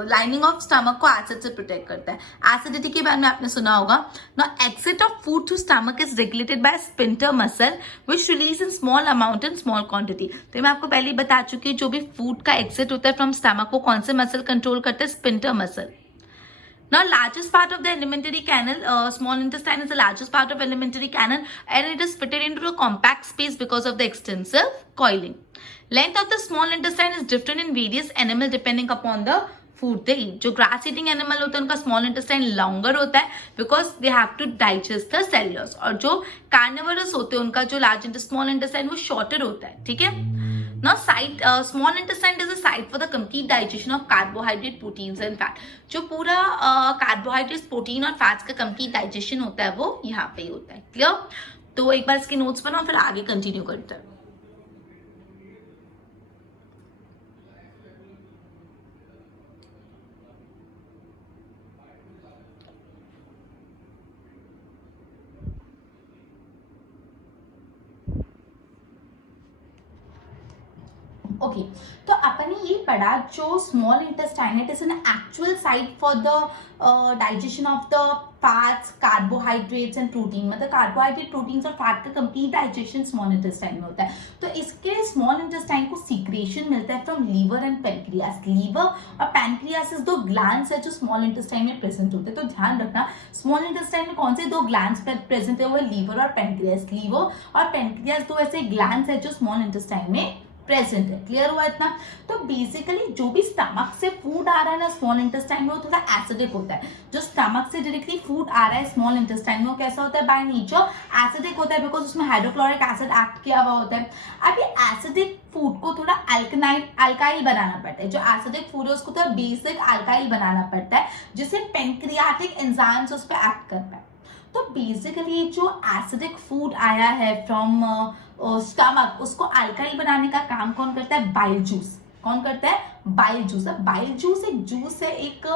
लाइनिंग ऑफ स्टमक को एसिड से प्रोटेक्ट करता है। एसिडिटी के बारे में आपने सुना होगा। Now exit of food through stomach is regulated bye sphincter muscle which release in small amount in small quantity. तो मैं आपको पहले ही बता चुकी हूँ, जो भी फूड का एक्सिट होता है फ्रॉम स्टमक को कौन से मसल कंट्रोल करते हैं? Sphincter muscle. Now, largest part of the alimentary canal, small intestine is the largest part of alimentary canal, and it is fitted into a compact space because of the extensive coiling. Length of the small intestine is different in various animals depending upon the food they eat. जो grass eating animal होता है उनका small intestine longer होता है because they have to digest the cellulose, और जो carnivorous होते हैं उनका जो लार्ज स्मॉल इंटेस्टाइन वो शॉर्टर होता है। ठीक है, now site small intestine is a site for the complete digestion of carbohydrate, proteins and fat. जो पूरा कार्बोहाइड्रेट, प्रोटीन और फैट्स का कंप्लीट डाइजेशन होता है वो यहाँ पे ही होता है। क्लियर? तो एक बार इसके नोट्स बनाओ फिर आगे कंटिन्यू करते हैं। ओके तो अपन ने ये पढ़ा जो small intestine it is an actual site for the digestion of the fats, carbohydrates and protein, मतलब कार्बोहाइड्रेट, प्रोटीन्स और फैट का कंप्लीट डाइजेशन स्मॉल इंटेस्टाइन में होता है। तो इसके स्मॉल इंटेस्टाइन को सीक्रेशन मिलता है from liver and pancreas. Liver और पैनक्रियास दो ग्लैंड्स है जो स्मॉल इंटेस्टाइन में प्रेजेंट होते हैं। तो ध्यान रखना स्मॉल इंटेस्टाइन में कौन से दो ग्लैंड्स प्रेजेंट है, वो लीवर और पैनक्रियास। लीवर और पैनक्रियास दो ऐसे ग्लैंड्स है जो स्मॉल इंटेस्टाइन में प्रेजेंट है। क्लियर हुआ इतना? तो बेसिकली जो भी स्टमक से फूड आ रहा है ना स्मॉल इंटेस्टाइन में, वो थोड़ा एसिडिक होता है। जो स्टमक से डायरेक्टली फूड आ रहा है स्मॉल इंटेस्टाइन में, वो कैसा होता है? बाय नेचर एसिडिक होता है, बिकॉज उसमें हाइड्रोक्लोरिक एसिड एक्ट किया हुआ होता है। अब ये एसिडिक फूड को थोड़ा अल्काइल बनाना पड़ता है। जो एसिडिक फूड है उसको थोड़ा बेसिक अल्काइल बनाना पड़ता है, जिससे पेनक्रियाटिक एंजाइम्स उस पर एक्ट कर पाए। तो बेसिकली जो एसिडिक फूड आया है फ्रॉम स्टमक, उसको अल्काइल बनाने का काम कौन करता है? Bile juice. कौन करता है? Bile juice. अब बाइल जूस एक जूस है, एक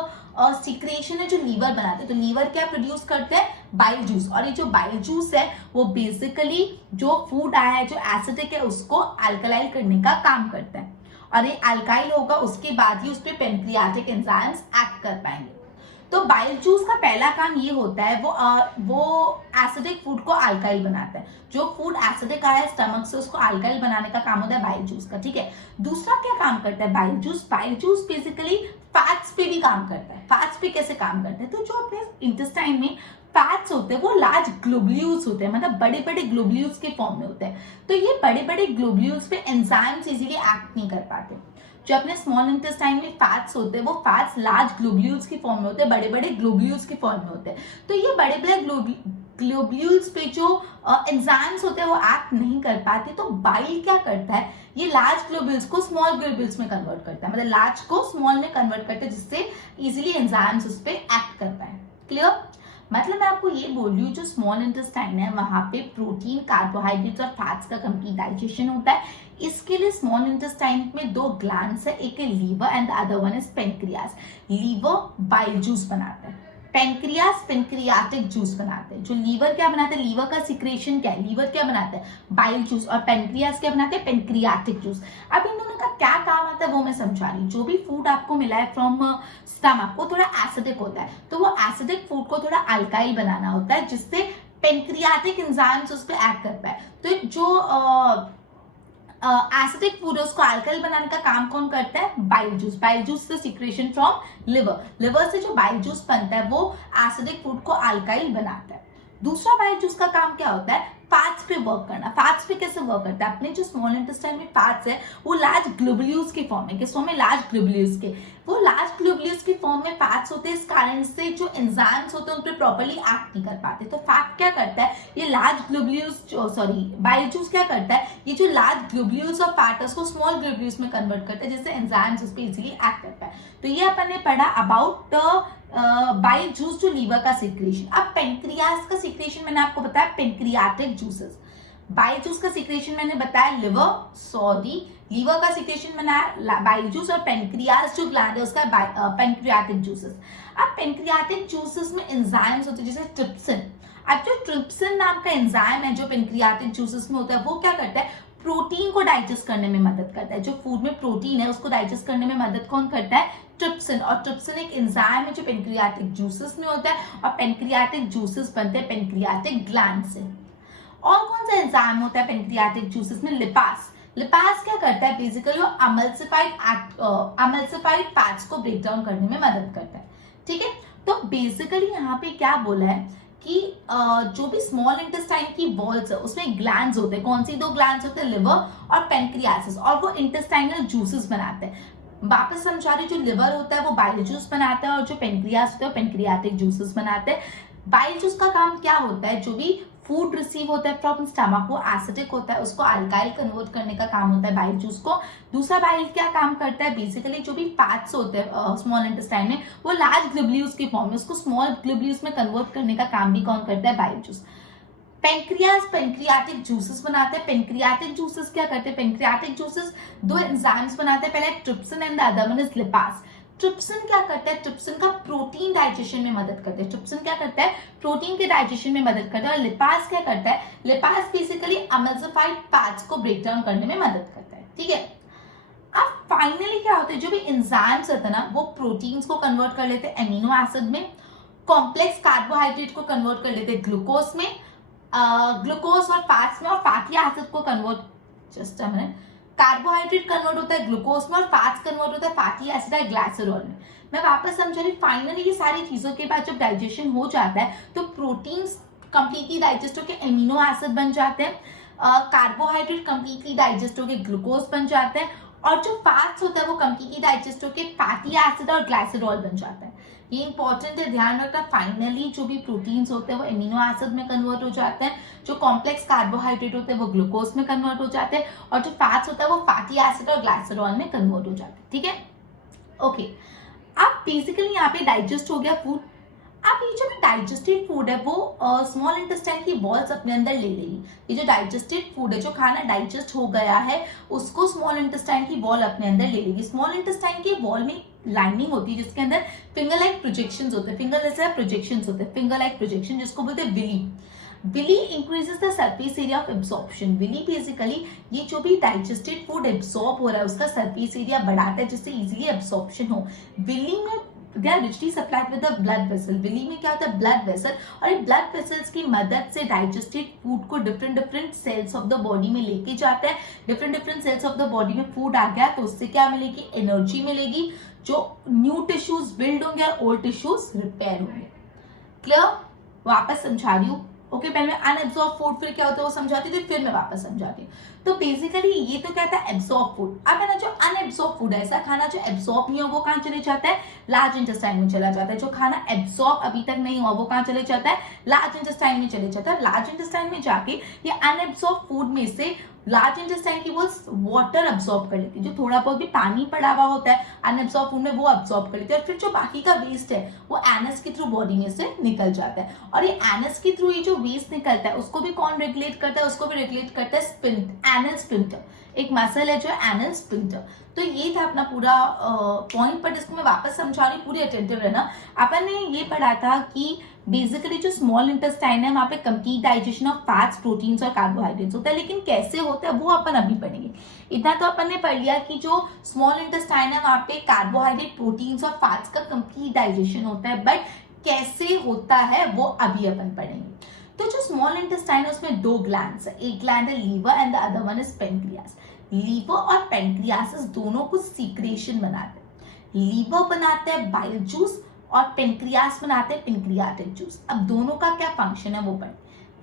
सिक्रेशन है जो लीवर बनाते हैं। तो लीवर क्या प्रोड्यूस करते हैं? Bile juice. और ये जो बाइल जूस है वो बेसिकली जो फूड आया है जो एसिडिक है उसको अल्कलाइल करने का काम करता है। और ये अल्काइल होगा उसके बाद ही उस पर पेनक्रियाटिक एंजाइम्स एक्ट कर पाएंगे। तो बाइल जूस का पहला काम ये होता है वो एसिडिक फूड को अल्काइल बनाता है। जो फूड एसिडिक आया है स्टमक से उसको अल्काइल बनाने का काम होता है बाइल जूस का। ठीक है, दूसरा क्या काम करता है bile juice? Bile juice basically fats पे भी काम करता है। फैट्स पे कैसे काम करता है? तो जो अपने इंटेस्टाइन में फैट्स होते हैं वो लार्ज ग्लोब्यूल्स होते हैं, मतलब बड़े बड़े ग्लोब्यूल्स के फॉर्म में होते हैं। तो ये बड़े बड़े ग्लोब्यूल्स पे एंजाइम्स इजीली एक्ट नहीं कर पाते। जो अपने स्मॉल इंटेस्टाइन में फैट्स होते हैं वो फैट्स लार्ज ग्लोब्यूल्स के फॉर्म में होते हैं, बड़े बड़े ग्लोब्यूल्स के फॉर्म में होते हैं। तो ये बड़े बड़े ग्लोब्यूल्स पे जो एंजाइम्स होते हैं वो एक्ट नहीं कर पाते। तो बाइल क्या करता है? ये लार्ज ग्लोब्यूल्स को स्मॉल ग्लोब्यूल्स में कन्वर्ट करता है, मतलब लार्ज को स्मॉल में कन्वर्ट करता है, जिससे इजीली एंजाइम्स उस पर एक्ट कर पाए। क्लियर? मतलब मैं आपको ये बोल रही हूँ जो स्मॉल इंटेस्टाइन है वहां पे प्रोटीन, कार्बोहाइड्रेट्स और फैट्स का कंप्लीट डाइजेशन होता है। इसके लिए स्मॉल इंटेस्टाइन में दो ग्लैंड्स है, एक है liver and the other one is pancreas. Liver bile juice बनाता है, पेनक्रियास पेनक्रियाटिक जूस बनाते हैं। जो लीवर क्या बनाते हैं? लीवर का सिक्रेशन क्या है? लीवर क्या बनाता है? Bile juice. और पेनक्रियास क्या बनाते हैं? Pancreatic juice. अब इन दोनों का क्या काम आता है वो मैं समझा रही हूँ। जो भी फूड आपको मिला है फ्रॉम स्टमक वो थोड़ा एसिडिक होता है, तो वो एसिडिक फूड को थोड़ा अल्काइल बनाना होता है, जिससे पेनक्रियाटिक एंजाइम्स उस पर एक्ट कर पाए। तो जो एसिडिक फूड है उसको अल्काइल बनाने का काम कौन करता है? Bile juice. बाइल जूस से सिक्रेशन फ्रॉम लिवर। लिवर से जो बाइल जूस बनता है वो एसिडिक फूड को अल्काइल बनाता है। दूसरा बाइल जूस का काम क्या होता है? फैट्स पे वर्क करना। फैट्स पे कैसे वर्क करता है? अपने जो स्मॉल इंटेस्टाइन में फैट्स है वो लार्ज ग्लोब्यूल्स के फॉर्म में, किस फॉर्म में? लार्ज ग्लोब्यूल्स के। वो लार्ज ग्लोब्यूल्स के फॉर्म में फैट्स होते हैं, इस कारण से जो एंजाइम्स होते हैं उन पे प्रॉपर्ली एक्ट नहीं कर पाते। तो फैट क्या करता है? ये लार्ज ग्लोब्यूल्स बाइल जूस क्या करता है? ये जो लार्ज ग्लोब्यूल्स और फैट है उसको स्मॉल ग्लोब्यूल्स में कन्वर्ट करता है, जिससे एंजाइम्स उस पर इजीली एक्ट करता है। तो ये अपन ने पढ़ा अबाउट बाइल जूस जो लीवर का सिक्रेशन। अब पेनक्रियास का सिक्रेशन मैंने आपको बताया पेनक्रियाटिक जूसेस। बाइल जूस का सिक्रेशन मैंने बताया लीवर का सिक्रेशन बनाया बाइल जूस, और पेनक्रियास जो ग्लैंड है उसका पेनक्रियाटिक जूसेस। अब पेनक्रियाटिक जूसेस में एंजाइम्स होते हैं जैसे ट्रिप्सिन। अब जो ट्रिप्सिन नाम का एंजाइम है जो पेनक्रियाटिक जूसेस में होता है वो क्या करता है? प्रोटीन को डाइजेस्ट करने में मदद करता है। जो फूड में प्रोटीन है उसको डाइजेस्ट करने में मदद कौन करता है? ट्रिप्सिन। और ट्रिप्सिन एक एंजाइम है जो पेनक्रियाटिक जूसेस में होता है, और पेनक्रियाटिक जूसेस बनते हैं पेनक्रियाटिक ग्लैंड से। और कौन सा एंजाइम होता है पेनक्रियाटिक जूसेस में? लिपास। लिपास क्या करता है? बेसिकली वो अमल्सिफाइड फैट्स को ब्रेक डाउन करने में मदद करता है। ठीक है, तो बेसिकली यहाँ पे क्या बोला है कि जो भी स्मॉल इंटेस्टाइन की वॉल्स है उसमें ग्लैंड्स होते हैं। कौन सी दो ग्लैंड्स होते हैं? लिवर और पेनक्रियासिस, और वो इंटेस्टाइनल जूसेस बनाते हैं। वापस समझा रही, जो लिवर होता है वो बाइल जूस बनाता है, और जो पेनक्रियास होता है वो पेनक्रियाटिक जूसेस बनाते हैं। बाइल जूस का काम क्या होता है? जो भी फूड रिसीव होता है फ्रॉम स्टमक वो एसिडिक होता है, उसको अल्काइल कन्वर्ट करने का काम होता है बाइल जूस को। दूसरा बाइल क्या काम करता है? बेसिकली जो भी फैट्स होते हैं स्मॉल इंटेस्टाइन में वो लार्ज ग्लोब्यूल्स के फॉर्म में, उसको स्मॉल ग्लोब्यूल्स में कन्वर्ट करने का काम भी कौन करता है? Bile juice. Pancreas pancreatic juices बनाते हैं। पेनक्रियाटिक जूसेस क्या करते हैं? पेनक्रियाटिक जूसेस दो एंजाइम्स बनाते हैं, पहले trypsin and the other one is lipase. Trypsin क्या करता है? ट्रिप्सिन का प्रोटीन डाइजेशन में मदद करता है। ट्रिप्सिन क्या करता है? प्रोटीन के डाइजेशन में मदद करता है। और लिपास क्या करता है? लिपास बेसिकली अमल्सिफाइड फैट्स को ब्रेक डाउन करने में मदद करता है। ठीक है, अब फाइनली क्या होता है, जो भी एंजाइम्स होते हैं ना वो प्रोटीन्स को कन्वर्ट कर लेते हैं एमिनो एसिड में, कॉम्प्लेक्स कार्बोहाइड्रेट को कन्वर्ट कर लेते हैं ग्लूकोज में, ग्लूकोज और फैट्स में, और फैटी एसिड को convert, just a minute, carbohydrate convert होता है ग्लूकोज में और फैट्स कन्वर्ट होता है फैटी एसिड और ग्लाइसरॉल में। मैं वापस समझा रही, फाइनली ये सारी चीजों के बाद जब डाइजेशन हो जाता है तो प्रोटीन्स कंप्लीटली डाइजेस्ट होकर एमिनो एसिड बन जाते हैं, कार्बोहाइड्रेट कंप्लीटली डाइजेस्ट होकर ग्लूकोज बन जाते हैं, और जो फैट्स होता है वो कंप्लीटली डाइजेस्ट होकर फैटी एसिड और ग्लाइसरॉल बन जाता है। ये इंपॉर्टेंट है, ध्यान रखना। फाइनली जो भी प्रोटीन्स होते हैं वो एमिनो एसिड में कन्वर्ट हो जाते हैं, जो कॉम्प्लेक्स कार्बोहाइड्रेट होते हैं वो ग्लूकोज में कन्वर्ट हो जाते हैं, और जो फैट्स होता है वो फैटी एसिड और ग्लाइसरॉल में कन्वर्ट हो जाते हैं। ठीक है, ओके। अब बेसिकली यहाँ पे डाइजेस्ट हो गया फूड। अब ये जो डाइजेस्टेड फूड है वो स्मॉल इंटेस्टाइन की वॉल्स अपने अंदर ले लेगी। ये जो डाइजेस्टेड फूड है, जो खाना डाइजेस्ट हो गया है, उसको स्मॉल इंटेस्टाइन की वॉल अपने अंदर ले लेगी। स्मॉल इंटेस्टाइन की वॉल में लाइनिंग होती है जिसके अंदर फिंगर लाइक प्रोजेक्शंस होते हैं, फिंगर जैसे प्रोजेक्शंस होते हैं, फिंगर लाइक प्रोजेक्शन, जिसको बोलते हैं villi. Villi increases the surface area of absorption. Villi basically ये जो भी डाइजेस्टेड फूड एब्सॉर्ब हो रहा है उसका सरफेस एरिया बढ़ाता है जिससे इजीली एब्सॉर्प्शन हो। विली में they are richly supplied with the blood vessel। Villi में क्या होता है, ब्लड वेसल, और ये ब्लड वेसल्स की मदद से डाइजेस्टेड फूड को different cells of the body में लेके जाते हैं। Different cells of the body में फूड आ गया तो उससे क्या मिलेगी, एनर्जी मिलेगी, जो न्यू टिश्यूज बिल्ड होंगे और ओल्ड टिश्यूज रिपेयर होंगे। क्लियर, वापस समझा रही हूँ। ओके, पहले मैं अनएब्सॉर्ब फूड फिर क्या होता है वो समझाती थी, फिर मैं वापस समझाती हूँ। तो बेसिकली ये तो कहता है एब्सॉर्ब फूड। अब है ना, जो अनएब्सॉर्ब फूड है, ऐसा खाना जो एब्सॉर्ब नहीं हो वो कहाँ चले जाता है, लार्ज इंटेस्टाइन में चला जाता है। जो खाना एब्सॉर्ब अभी तक नहीं हुआ वो कहाँ चले जाता है, लार्ज इंटेस्टाइन में चले जाता है। लार्ज इंटेस्टाइन में जाके ये अनएब्सॉर्ब फूड में से लार्ज इंटेस्टाइन की वो वाटर अब्सॉर्ब कर लेती है, जो थोड़ा बहुत भी पानी पड़ा हुआ होता है अनएब्सॉर्ब फूड में वो अब्सॉर्ब कर लेती है, और फिर जो बाकी का वेस्ट है वो एनस के थ्रू बॉडी में से निकल जाता है। और ये एनस के थ्रू ये जो वेस्ट निकलता है उसको भी कौन रेगुलेट करता है, उसको भी रेगुलेट करता है स्फिंक्टर, एनल स्फिंक्टर, एक मसल है जो एनल स्फिंक्टर। तो ये था अपना पूरा पॉइंट, पर इसको मैं वापस समझा रही, पूरी अटेंटिव रहना। अपन ने ये पढ़ा था कि बेसिकली जो स्मॉल इंटेस्टाइन है वहां पे complete digestion of fats, proteins और कार्बोहाइड्रेट्स होता है, लेकिन कैसे होता है वो अपन अभी पढ़ेंगे। इतना तो अपन ने पढ़ लिया कि जो स्मॉल इंटेस्टाइन है वहां पे कार्बोहाइड्रेट, प्रोटीन्स और फैट्स का कंप्लीट डाइजेशन होता है, बट कैसे होता है वो अभी अपन पढ़ेंगे। तो जो स्मॉल इंटेस्टाइन है उसमें दो ग्लैंड्स है, एक ग्लैंड है liver and the other one is pancreas. Liver और पेनक्रियासिस दोनों कुछ सीक्रेशन बनाते हैं। लीवर बनाते हैं बाइल जूस और पेनक्रियास बनाते हैं पेनक्रियाटिक जूस। अब दोनों का क्या फंक्शन है वो पढ़ें।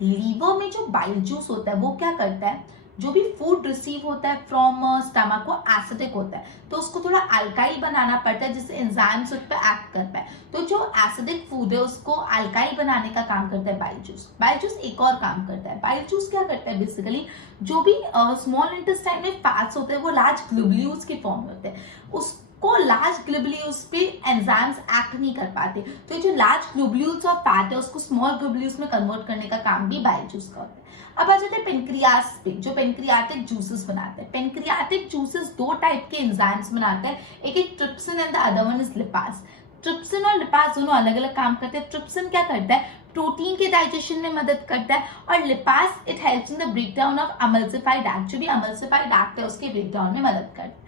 लीवर में जो बाइल जूस होता है वो क्या करता है, जो भी फूड रिसीव होता है फ्रॉम स्टमक वो एसिडिक होता है, तो उसको थोड़ा अल्काइल बनाना पड़ता है जिससे एंजाइम्स उस पर एक्ट कर पाए। तो जो एसिडिक फूड है उसको अल्काइल बनाने का काम करता है बाइल जूस। बाइल जूस एक और काम करता है, बाइल जूस क्या करता है, बेसिकली जो भी स्मॉल इंटेस्टाइन में फैट्स होते हैं वो लार्ज ग्लोब्यूल्स के फॉर्म में होते हैं, उसको लार्ज ग्लोब्यूल्स पे एंजाइम्स एक्ट नहीं कर पाते, तो जो लार्ज ग्लोब्यूल्स ऑफ फैट है उसको स्मॉल ग्लोब्यूल्स में कन्वर्ट करने का काम भी बाइल जूस का होता है। अब आ जाते हैं पेनक्रियास पे, जो पेनक्रियाटिक जूसेस बनाते हैं। पेनक्रियाटिक जूसेस दो टाइप के एंजाइम्स बनाते हैं, एक एक trypsin and the other one is lipase. Trypsin और लिपास दोनों अलग अलग काम करते हैं। ट्रिप्सिन क्या करता है, प्रोटीन के डाइजेशन में मदद करता है, और lipase it helps in the breakdown of emulsified act, जो भी अमल्सिफाइड एक्ट है उसके ब्रेकडाउन में मदद करता है।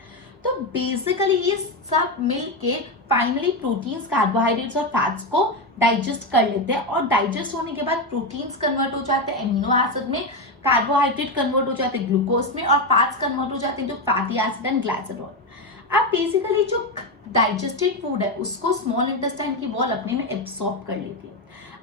तो बेसिकली ये सब मिलके फाइनली प्रोटीन्स, कार्बोहाइड्रेट्स और फैट्स को डाइजेस्ट कर लेते हैं, और डाइजेस्ट होने के बाद प्रोटीन्स कन्वर्ट हो जाते हैं एमिनो एसिड में, कार्बोहाइड्रेट कन्वर्ट हो जाते हैं ग्लूकोज में, और फैट्स कन्वर्ट हो जाते हैं जो फैटी एसिड एंड ग्लाइसरॉल। अब बेसिकली जो डाइजेस्टेड फूड है उसको स्मॉल इंटेस्टाइन की वॉल अपने में एब्सॉर्ब कर लेती है।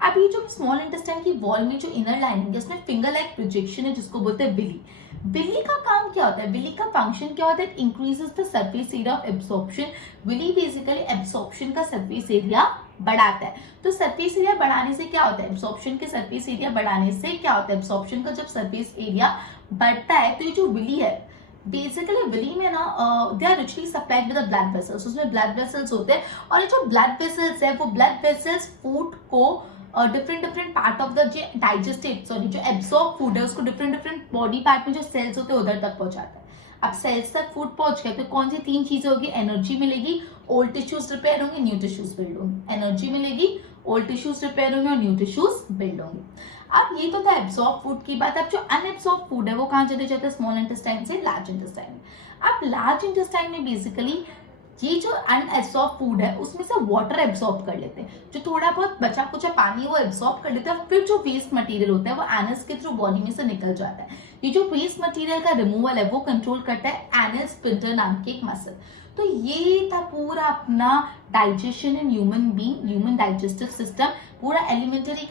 अब ये जो स्मॉल इंटेस्टाइन की वॉल में जो इनर लाइनिंग है उसमें फिंगर लाइक प्रोजेक्शन है जिसको बोलते हैं विली। विली का काम क्या होता है, विली का फंक्शन क्या होता है, it increases the surface area of absorption. Villi basically absorption का सरफेस एरिया बढ़ाता है। तो सरफेस एरिया बढ़ाने से क्या होता है, एब्सॉर्प्शन के सरफेस एरिया बढ़ाने से क्या होता है, एब्सॉर्प्शन का जब सरफेस एरिया बढ़ता है तो ये जो विली है बेसिकली विली में ना they are richly supplied with blood vessels, उसमें ब्लड वेसल्स होते हैं, और ये जो ब्लड वेसल्स है वो ब्लड वेसल्स फूड को डिफरेंट पार्ट ऑफ द जो एब्सॉर्ब फूड है उसको डिफरेंट बॉडी पार्ट में जो सेल्स होते हैं उधर तक पहुंचाता है। अब सेल्स तक फूड पहुंच गया तो कौन सी तीन चीजें होगी, एनर्जी मिलेगी, ओल्ड टिश्यूज रिपेयर होंगे, न्यू टिश्यूज बिल्ड होंगे। एनर्जी मिलेगी, ओल्ड टिश्यूज रिपेयर होंगे और न्यू टिश्यूज बिल्ड होंगे। अब ये तो था एब्सॉर्ब फूड की बात। अब जो अनएब्सॉर्ब फूड है वो कहाँ चले जाते हैं, स्मॉल इंटेस्टाइन से लार्ज इंटेस्टाइन में। अब लार्ज इंटेस्टाइन में बेसिकली ये जो अनएब्सॉर्ब फूड है उसमें से वाटर एब्सॉर्ब कर लेते हैं, जो थोड़ा बहुत बचा कुचा पानी वो एब्सॉर्ब कर लेते हैं, फिर जो वेस्ट मटेरियल होता है वो एनस के थ्रू बॉडी में से निकल जाता है। ये जो वेस्ट मटेरियल का रिमूवल है वो कंट्रोल करता है एनल स्पिंटर नाम के एक मसल। तो ये था पूरा अपना डाइजेशन इन human being, human digestive system, पूरा एलिमेंटरी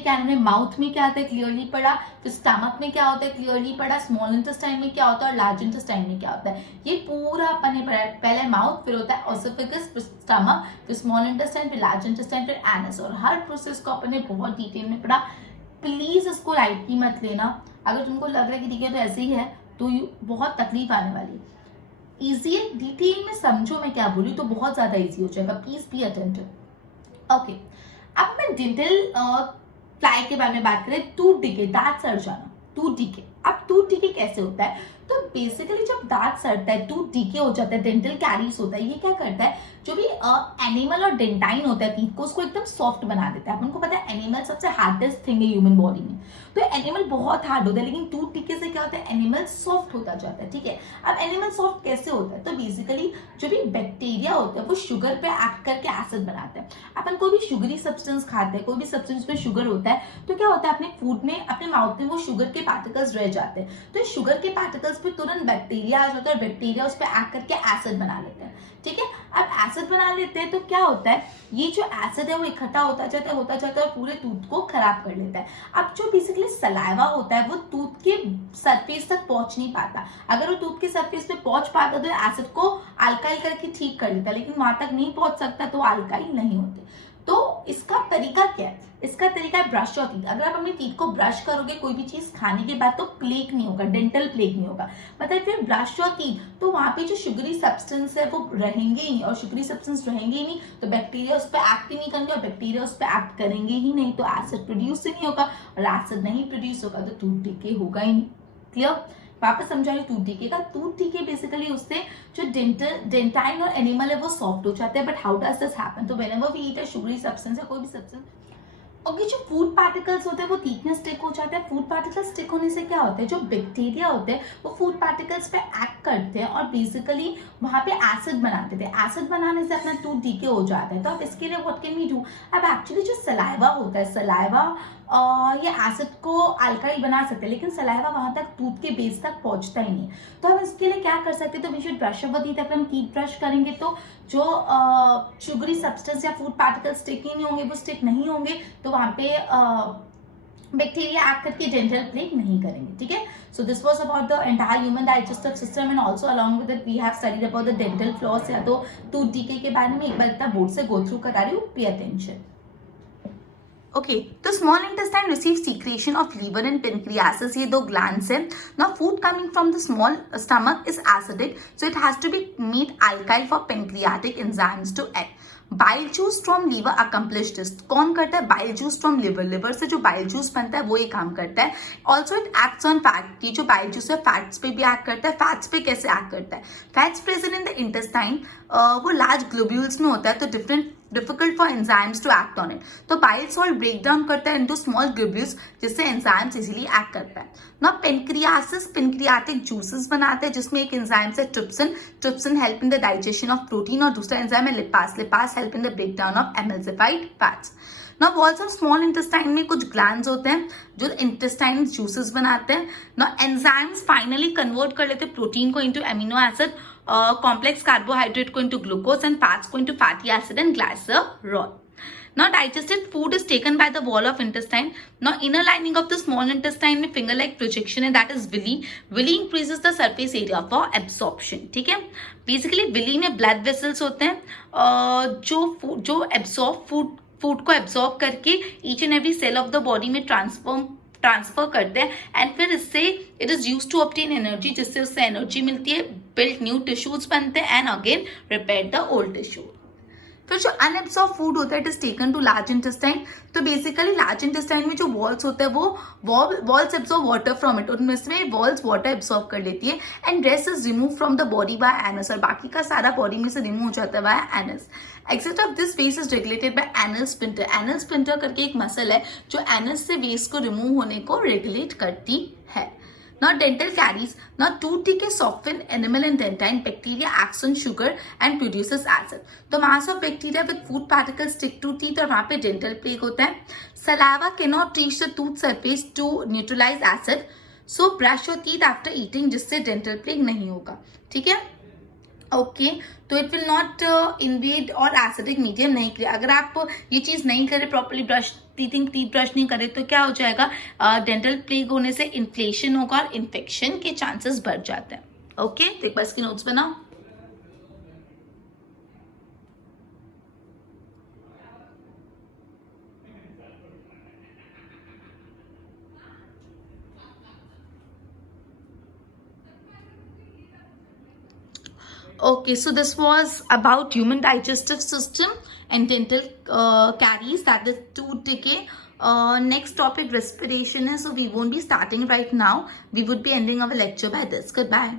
कैनल में माउथ में क्या आता है क्लियरली पढ़ा, फिर स्टमक में क्या होता है क्लियरली पढ़ा, स्मॉल इंटेस्टाइन में क्या होता है और लार्ज इंटेस्टाइन में क्या होता है, ये पूरा अपन ने पढ़ा। पहले माउथ, फिर होता है ओसोफेगस, फिर स्टमक, फिर स्मॉल इंटेस्टाइन, फिर लार्ज इंटेस्टाइन, फिर एनस, और हर प्रोसेस को अपन ने बहुत डिटेल में पढ़ा। प्लीज इसको लाइट की मत लेना। अगर तुमको लग रहा है कि ठीक है तो ऐसे ही है तो बहुत तकलीफ आने वाली है। इजी डिटेल में समझो मैं क्या बोली तो बहुत ज्यादा इजी हो जाएगा, प्लीज बी अटेंटिव। ओके, अब मैं डेंटल फ्लाई के बारे में बात करें, टूथ डिके, दांत सड़ जाना, टूथ डिके। अब टूथ डिके कैसे होता है, तो बेसिकली जब दांत सड़ता है, टूथ डिके हो जाता है, डेंटल कैरीज होता है, ये क्या करता है, जो भी एनिमल और डेंटाइन होता है टीथ को, उसको एकदम सॉफ्ट बना देता है। अपन को पता है एनिमल सबसे हार्डेस्ट थिंग है ह्यूमन बॉडी में, तो एनिमल बहुत हार्ड होता है, लेकिन टूथ डिके से क्या होता है, एनिमल सॉफ्ट होता जाता है। ठीक है, अब एनिमल सॉफ्ट कैसे होता है, तो बेसिकली जो भी बैक्टीरिया होता है वो शुगर पे एक्ट करके एसिड बनाते हैं। अपन कोई भी शुगरी सब्सटेंस खाते हैं, कोई भी सब्सटेंस में शुगर होता है, तो क्या होता है अपने फूड में, अपने माउथ में वो शुगर के पार्टिकल्स रह जाते हैं, तो शुगर के पार्टिकल्स पे तुरंत बैक्टीरिया आ जाता है और बैक्टीरिया उस पर एक्ट करके एसिड बना लेते हैं। ठीक है, अब एसिड बना लेते हैं तो क्या होता है, ये जो एसिड है वो इकट्ठा होता जाता है और पूरे टूथ को खराब कर लेता है। अब जो बेसिकली सलाइवा होता है वो टूथ के सरफेस तक पहुंच नहीं पाता। अगर वो टूथ के सरफेस पे पहुंच पाता तो एसिड को अल्काइल करके ठीक कर लेता, लेकिन वहां तक नहीं पहुंच सकता तो अल्काइल नहीं होते। तो इसका तरीका क्या है, इसका तरीका है ब्रश और टीथ। अगर आप अपनी टीथ को ब्रश करोगे कोई भी चीज खाने के बाद तो प्लेक नहीं होगा, डेंटल प्लेक नहीं होगा, मतलब फिर ब्रश और टीथ, तो वहां पे जो शुगरी सब्सटेंस है वो रहेंगे ही नहीं, और शुगरी सब्सटेंस रहेंगे ही नहीं तो बैक्टीरिया उस पर एक्ट ही नहीं करेंगे, और बैक्टीरिया उस पर एक्ट करेंगे ही नहीं तो एसिड प्रोड्यूस ही नहीं होगा, और एसिड नहीं प्रोड्यूस होगा तो टूथ डिके होगा ही नहीं। क्लियर, वापस समझा रही, टूथ डिके का, टूथ डिके बेसिकली उससे जो डेंटाइन और एनिमल है वो सॉफ्ट हो जाते हैं। But how does this happen, तो whenever we eat a sugary substance या कोई भी सब्सटेंस, ओके, जो फूड पार्टिकल्स होते हैं वो टीथ में स्टिक हो जाते हैं। फूड पार्टिकल्स स्टिक होने से क्या होता है, जो बैक्टीरिया होते हैं वो फूड पार्टिकल्स पे एक्ट करते हैं और बेसिकली वहां पे एसिड बना देते हैं। एसिड बनाने से अपना टूथ डिके हो जाता है। तो अब इसके लिए व्हाट कैन वी डू, अब एक्चुअली जो सलाइवा होता है, सलाइवा ये एसिड को अल्काइल बना सकते हैं, लेकिन सलाइवा वहां तक टूथ के बेस तक पहुंचता ही नहीं। तो हम इसके लिए क्या कर सकते हैं, तो we should brush our teeth. अगर हम टीथ ब्रश करेंगे तो जो शुगरी सब्सटेंस या फूड पार्टिकल स्टिक ही नहीं होंगे, वो स्टिक नहीं होंगे तो वहां पे बैक्टीरिया एक्ट करके डेंटल प्लेक नहीं करेंगे। ठीक है, so this was about the entire human digestive system and also along with it we have studied about the dental floss या तो टूथ डिके के बारे में। एक बार इतना बोर्ड से गो थ्रू करा रही हूँ, पे अटेंशन। ओके, तो small intestine receive secretion of liver and pancreas, ये दो ग्लैंड्स है। Now food coming from the small stomach is acidic, so it has to be made अल्काइल for pancreatic enzymes to act. Bile juice from liver accomplish this, कौन करता है, bile juice from liver, liver से जो bile juice बनता है वो ये काम करता है। Also it acts on fat, ये जो बाइल जूस है फैट्स पे भी एक्ट करता है। फैट्स पे कैसे एक्ट करता है, fats present in the intestine वो लार्ज ग्लोब्यूल्स में होता है, तो difficult for enzymes to act on it, तो बाइल सॉल्ट ब्रेक डाउन करता है इनटू स्मॉल ग्लोब्यूल्स जिससे एंजाइम्स इजीली एक्ट करता है। ना पेनक्रियासिस पेनक्रियाटिक जूसेस बनाते हैं जिसमें एक एंजाइम है trypsin, trypsin help in the digestion of protein, और दूसरा एंजाइम है lipase, lipase help in the break down of emulsified fats. ना वॉल्स ऑफ स्मॉल इंटेस्टाइन में कुछ ग्लैंड्स होते हैं जो इंटेस्टाइन जूसेस बनाते हैं। ना एंजाइम्स फाइनली कन्वर्ट कर लेते हैं प्रोटीन को into amino acid, complex carbohydrate को इनटू ग्लूकोज एंड फैट्स को into fatty acid and glycerol. Now digested food is taken by the wall of intestine. Now inner lining of the small intestine में finger like projection है, that is villi. Villi increases the surface area for absorption. ठीक है, basically villi में blood vessels होते हैं जो absorb food को absorb करके each and every cell of the body में ट्रांसफर करते हैं, एंड फिर इससे it is use to obtain energy, जिससे उससे एनर्जी मिलती है, बिल्ड न्यू टिश्यूज बनते हैं and again repair the old tissue. फिर जो अनएब्सॉर्ब फूड होता है it is taken to large intestine. तो बेसिकली लार्ज इंटेस्टाइन में जो वॉल्स होते हैं वो walls absorb water from it, उनमें से वॉल्स वाटर एब्सॉर्ब कर लेती है. And rest is remove from the body by anus, और बाकी का सारा बॉडी में से रिमूव हो जाता है by anus. Exit of this waste is regulated by anal sphincter. Anal sphincter करके एक मसल है जो एनस से वेस्ट को रिमूव होने को रेगुलेट करती है. Now dental caries. Now tooth decay soften enamel and dentine. Bacteria acts on sugar and produces acid. तो mass of bacteria with food particles stick to teeth और वहाँ पे dental plaque होता है. Saliva cannot reach the tooth surface to neutralize acid. So brush your teeth after eating जिससे dental plaque नहीं होगा. ठीक है. ओके तो इट विल नॉट इन्वेड और एसिडिक मीडियम नहीं क्रिएट. अगर आप ये चीज़ नहीं करें प्रॉपरली, ब्रश टीथ ब्रश नहीं करें तो क्या हो जाएगा, डेंटल प्लेग होने से इन्फ्लेशन होगा और इन्फेक्शन के चांसेस बढ़ जाते हैं. ओके तो एक बार इसकी नोट्स बनाओ. Okay, so this was about human digestive system and dental caries, that is tooth decay. Next topic respiration is, so we won't be starting right now. We would be ending our lecture by this. Goodbye.